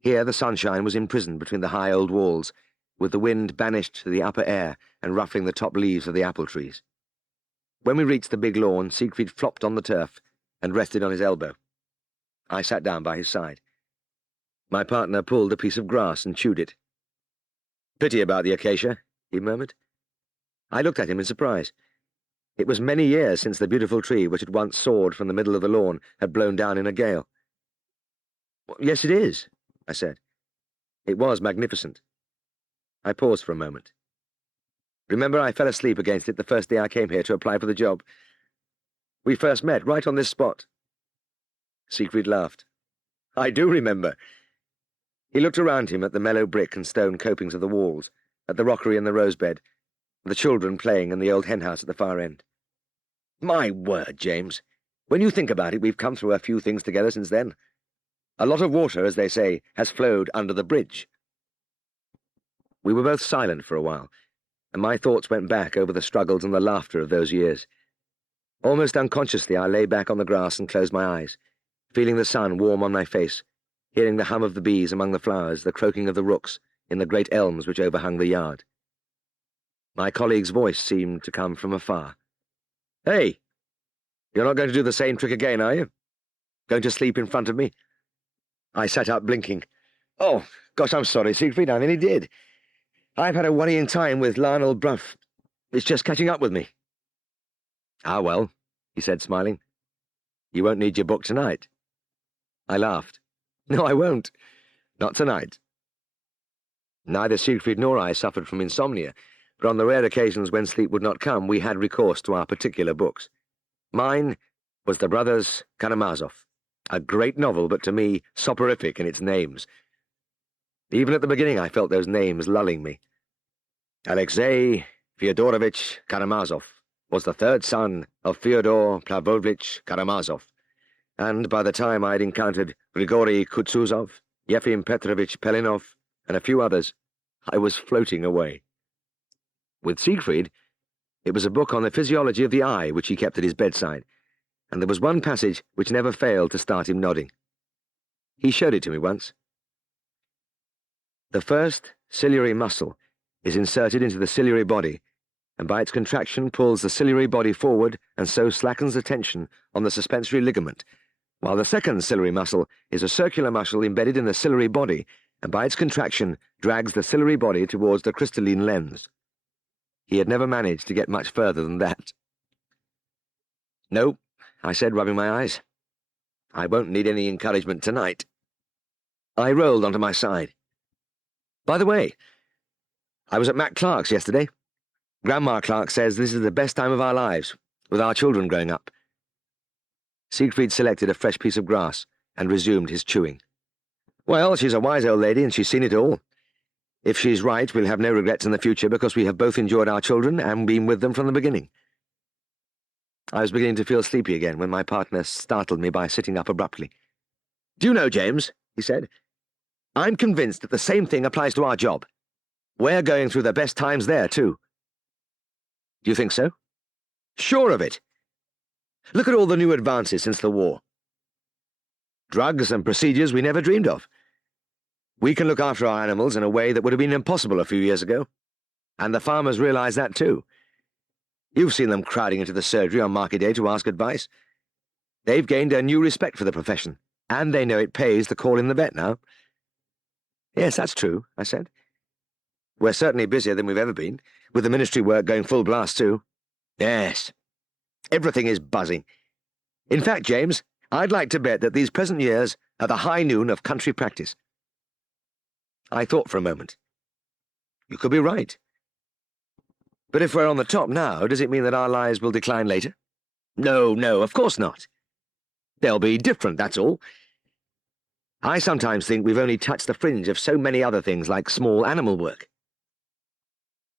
Here the sunshine was imprisoned between the high old walls, with the wind banished to the upper air and ruffling the top leaves of the apple trees. When we reached the big lawn, Siegfried flopped on the turf and rested on his elbow. I sat down by his side. My partner pulled a piece of grass and chewed it. "Pity about the acacia," he murmured. I looked at him in surprise. It was many years since the beautiful tree which had once soared from the middle of the lawn had blown down in a gale. "Yes, it is," I said. It was magnificent. I paused for a moment. "Remember, I fell asleep against it the first day I came here to apply for the job. We first met right on this spot." Siegfried laughed. "I do remember." He looked around him at the mellow brick and stone copings of the walls, at the rockery and the rosebed, the children playing in the old henhouse at the far end. "My word, James, when you think about it, we've come through a few things together since then. A lot of water, as they say, has flowed under the bridge." We were both silent for a while, and my thoughts went back over the struggles and the laughter of those years. Almost unconsciously I lay back on the grass and closed my eyes, feeling the sun warm on my face, hearing the hum of the bees among the flowers, the croaking of the rooks in the great elms which overhung the yard. My colleague's voice seemed to come from afar. "Hey, you're not going to do the same trick again, are you? Going to sleep in front of me?" I sat up, blinking. "Oh, gosh, I'm sorry, Siegfried, I nearly did. I've had a worrying time with Lionel Bruff. It's just catching up with me." "Ah, well," he said, smiling. "You won't need your book tonight." I laughed. "No, I won't. Not tonight." Neither Siegfried nor I suffered from insomnia, but on the rare occasions when sleep would not come, we had recourse to our particular books. Mine was The Brothers Karamazov, a great novel, but to me soporific in its names. Even at the beginning I felt those names lulling me. Alexei Fyodorovich Karamazov was the 3rd son of Fyodor Pavlovich Karamazov, and by the time I had encountered Grigory Kutuzov, Yefim Petrovich Pelinov, and a few others, I was floating away. With Siegfried, it was a book on the physiology of the eye which he kept at his bedside, and there was one passage which never failed to start him nodding. He showed it to me once. The first ciliary muscle is inserted into the ciliary body, and by its contraction pulls the ciliary body forward and so slackens the tension on the suspensory ligament, while the second ciliary muscle is a circular muscle embedded in the ciliary body, and by its contraction drags the ciliary body towards the crystalline lens. He had never managed to get much further than that. "No," I said, rubbing my eyes. "I won't need any encouragement tonight." I rolled onto my side. "By the way, I was at Matt Clark's yesterday. Grandma Clark says this is the best time of our lives, with our children growing up." Siegfried selected a fresh piece of grass and resumed his chewing. "Well, she's a wise old lady and she's seen it all. If she's right, we'll have no regrets in the future because we have both enjoyed our children and been with them from the beginning." I was beginning to feel sleepy again when my partner startled me by sitting up abruptly. "Do you know, James," he said, "I'm convinced that the same thing applies to our job. We're going through the best times there, too." "Do you think so?" "Sure of it. Look at all the new advances since the war. Drugs and procedures we never dreamed of. We can look after our animals in a way that would have been impossible a few years ago. And the farmers realize that too. You've seen them crowding into the surgery on market day to ask advice. They've gained a new respect for the profession, and they know it pays to call in the vet now." "Yes, that's true," I said. "We're certainly busier than we've ever been, with the ministry work going full blast too." "Yes. Everything is buzzing. In fact, James, I'd like to bet that these present years are the high noon of country practice." I thought for a moment. You could be right. But if we're on the top now, does it mean that our lives will decline later? No, of course not. They'll be different, that's all. I sometimes think we've only touched the fringe of so many other things like small animal work.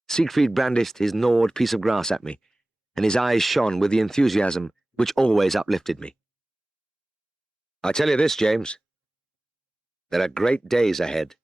Siegfried brandished his gnawed piece of grass at me, and his eyes shone with the enthusiasm which always uplifted me. "I tell you this, James. There are great days ahead."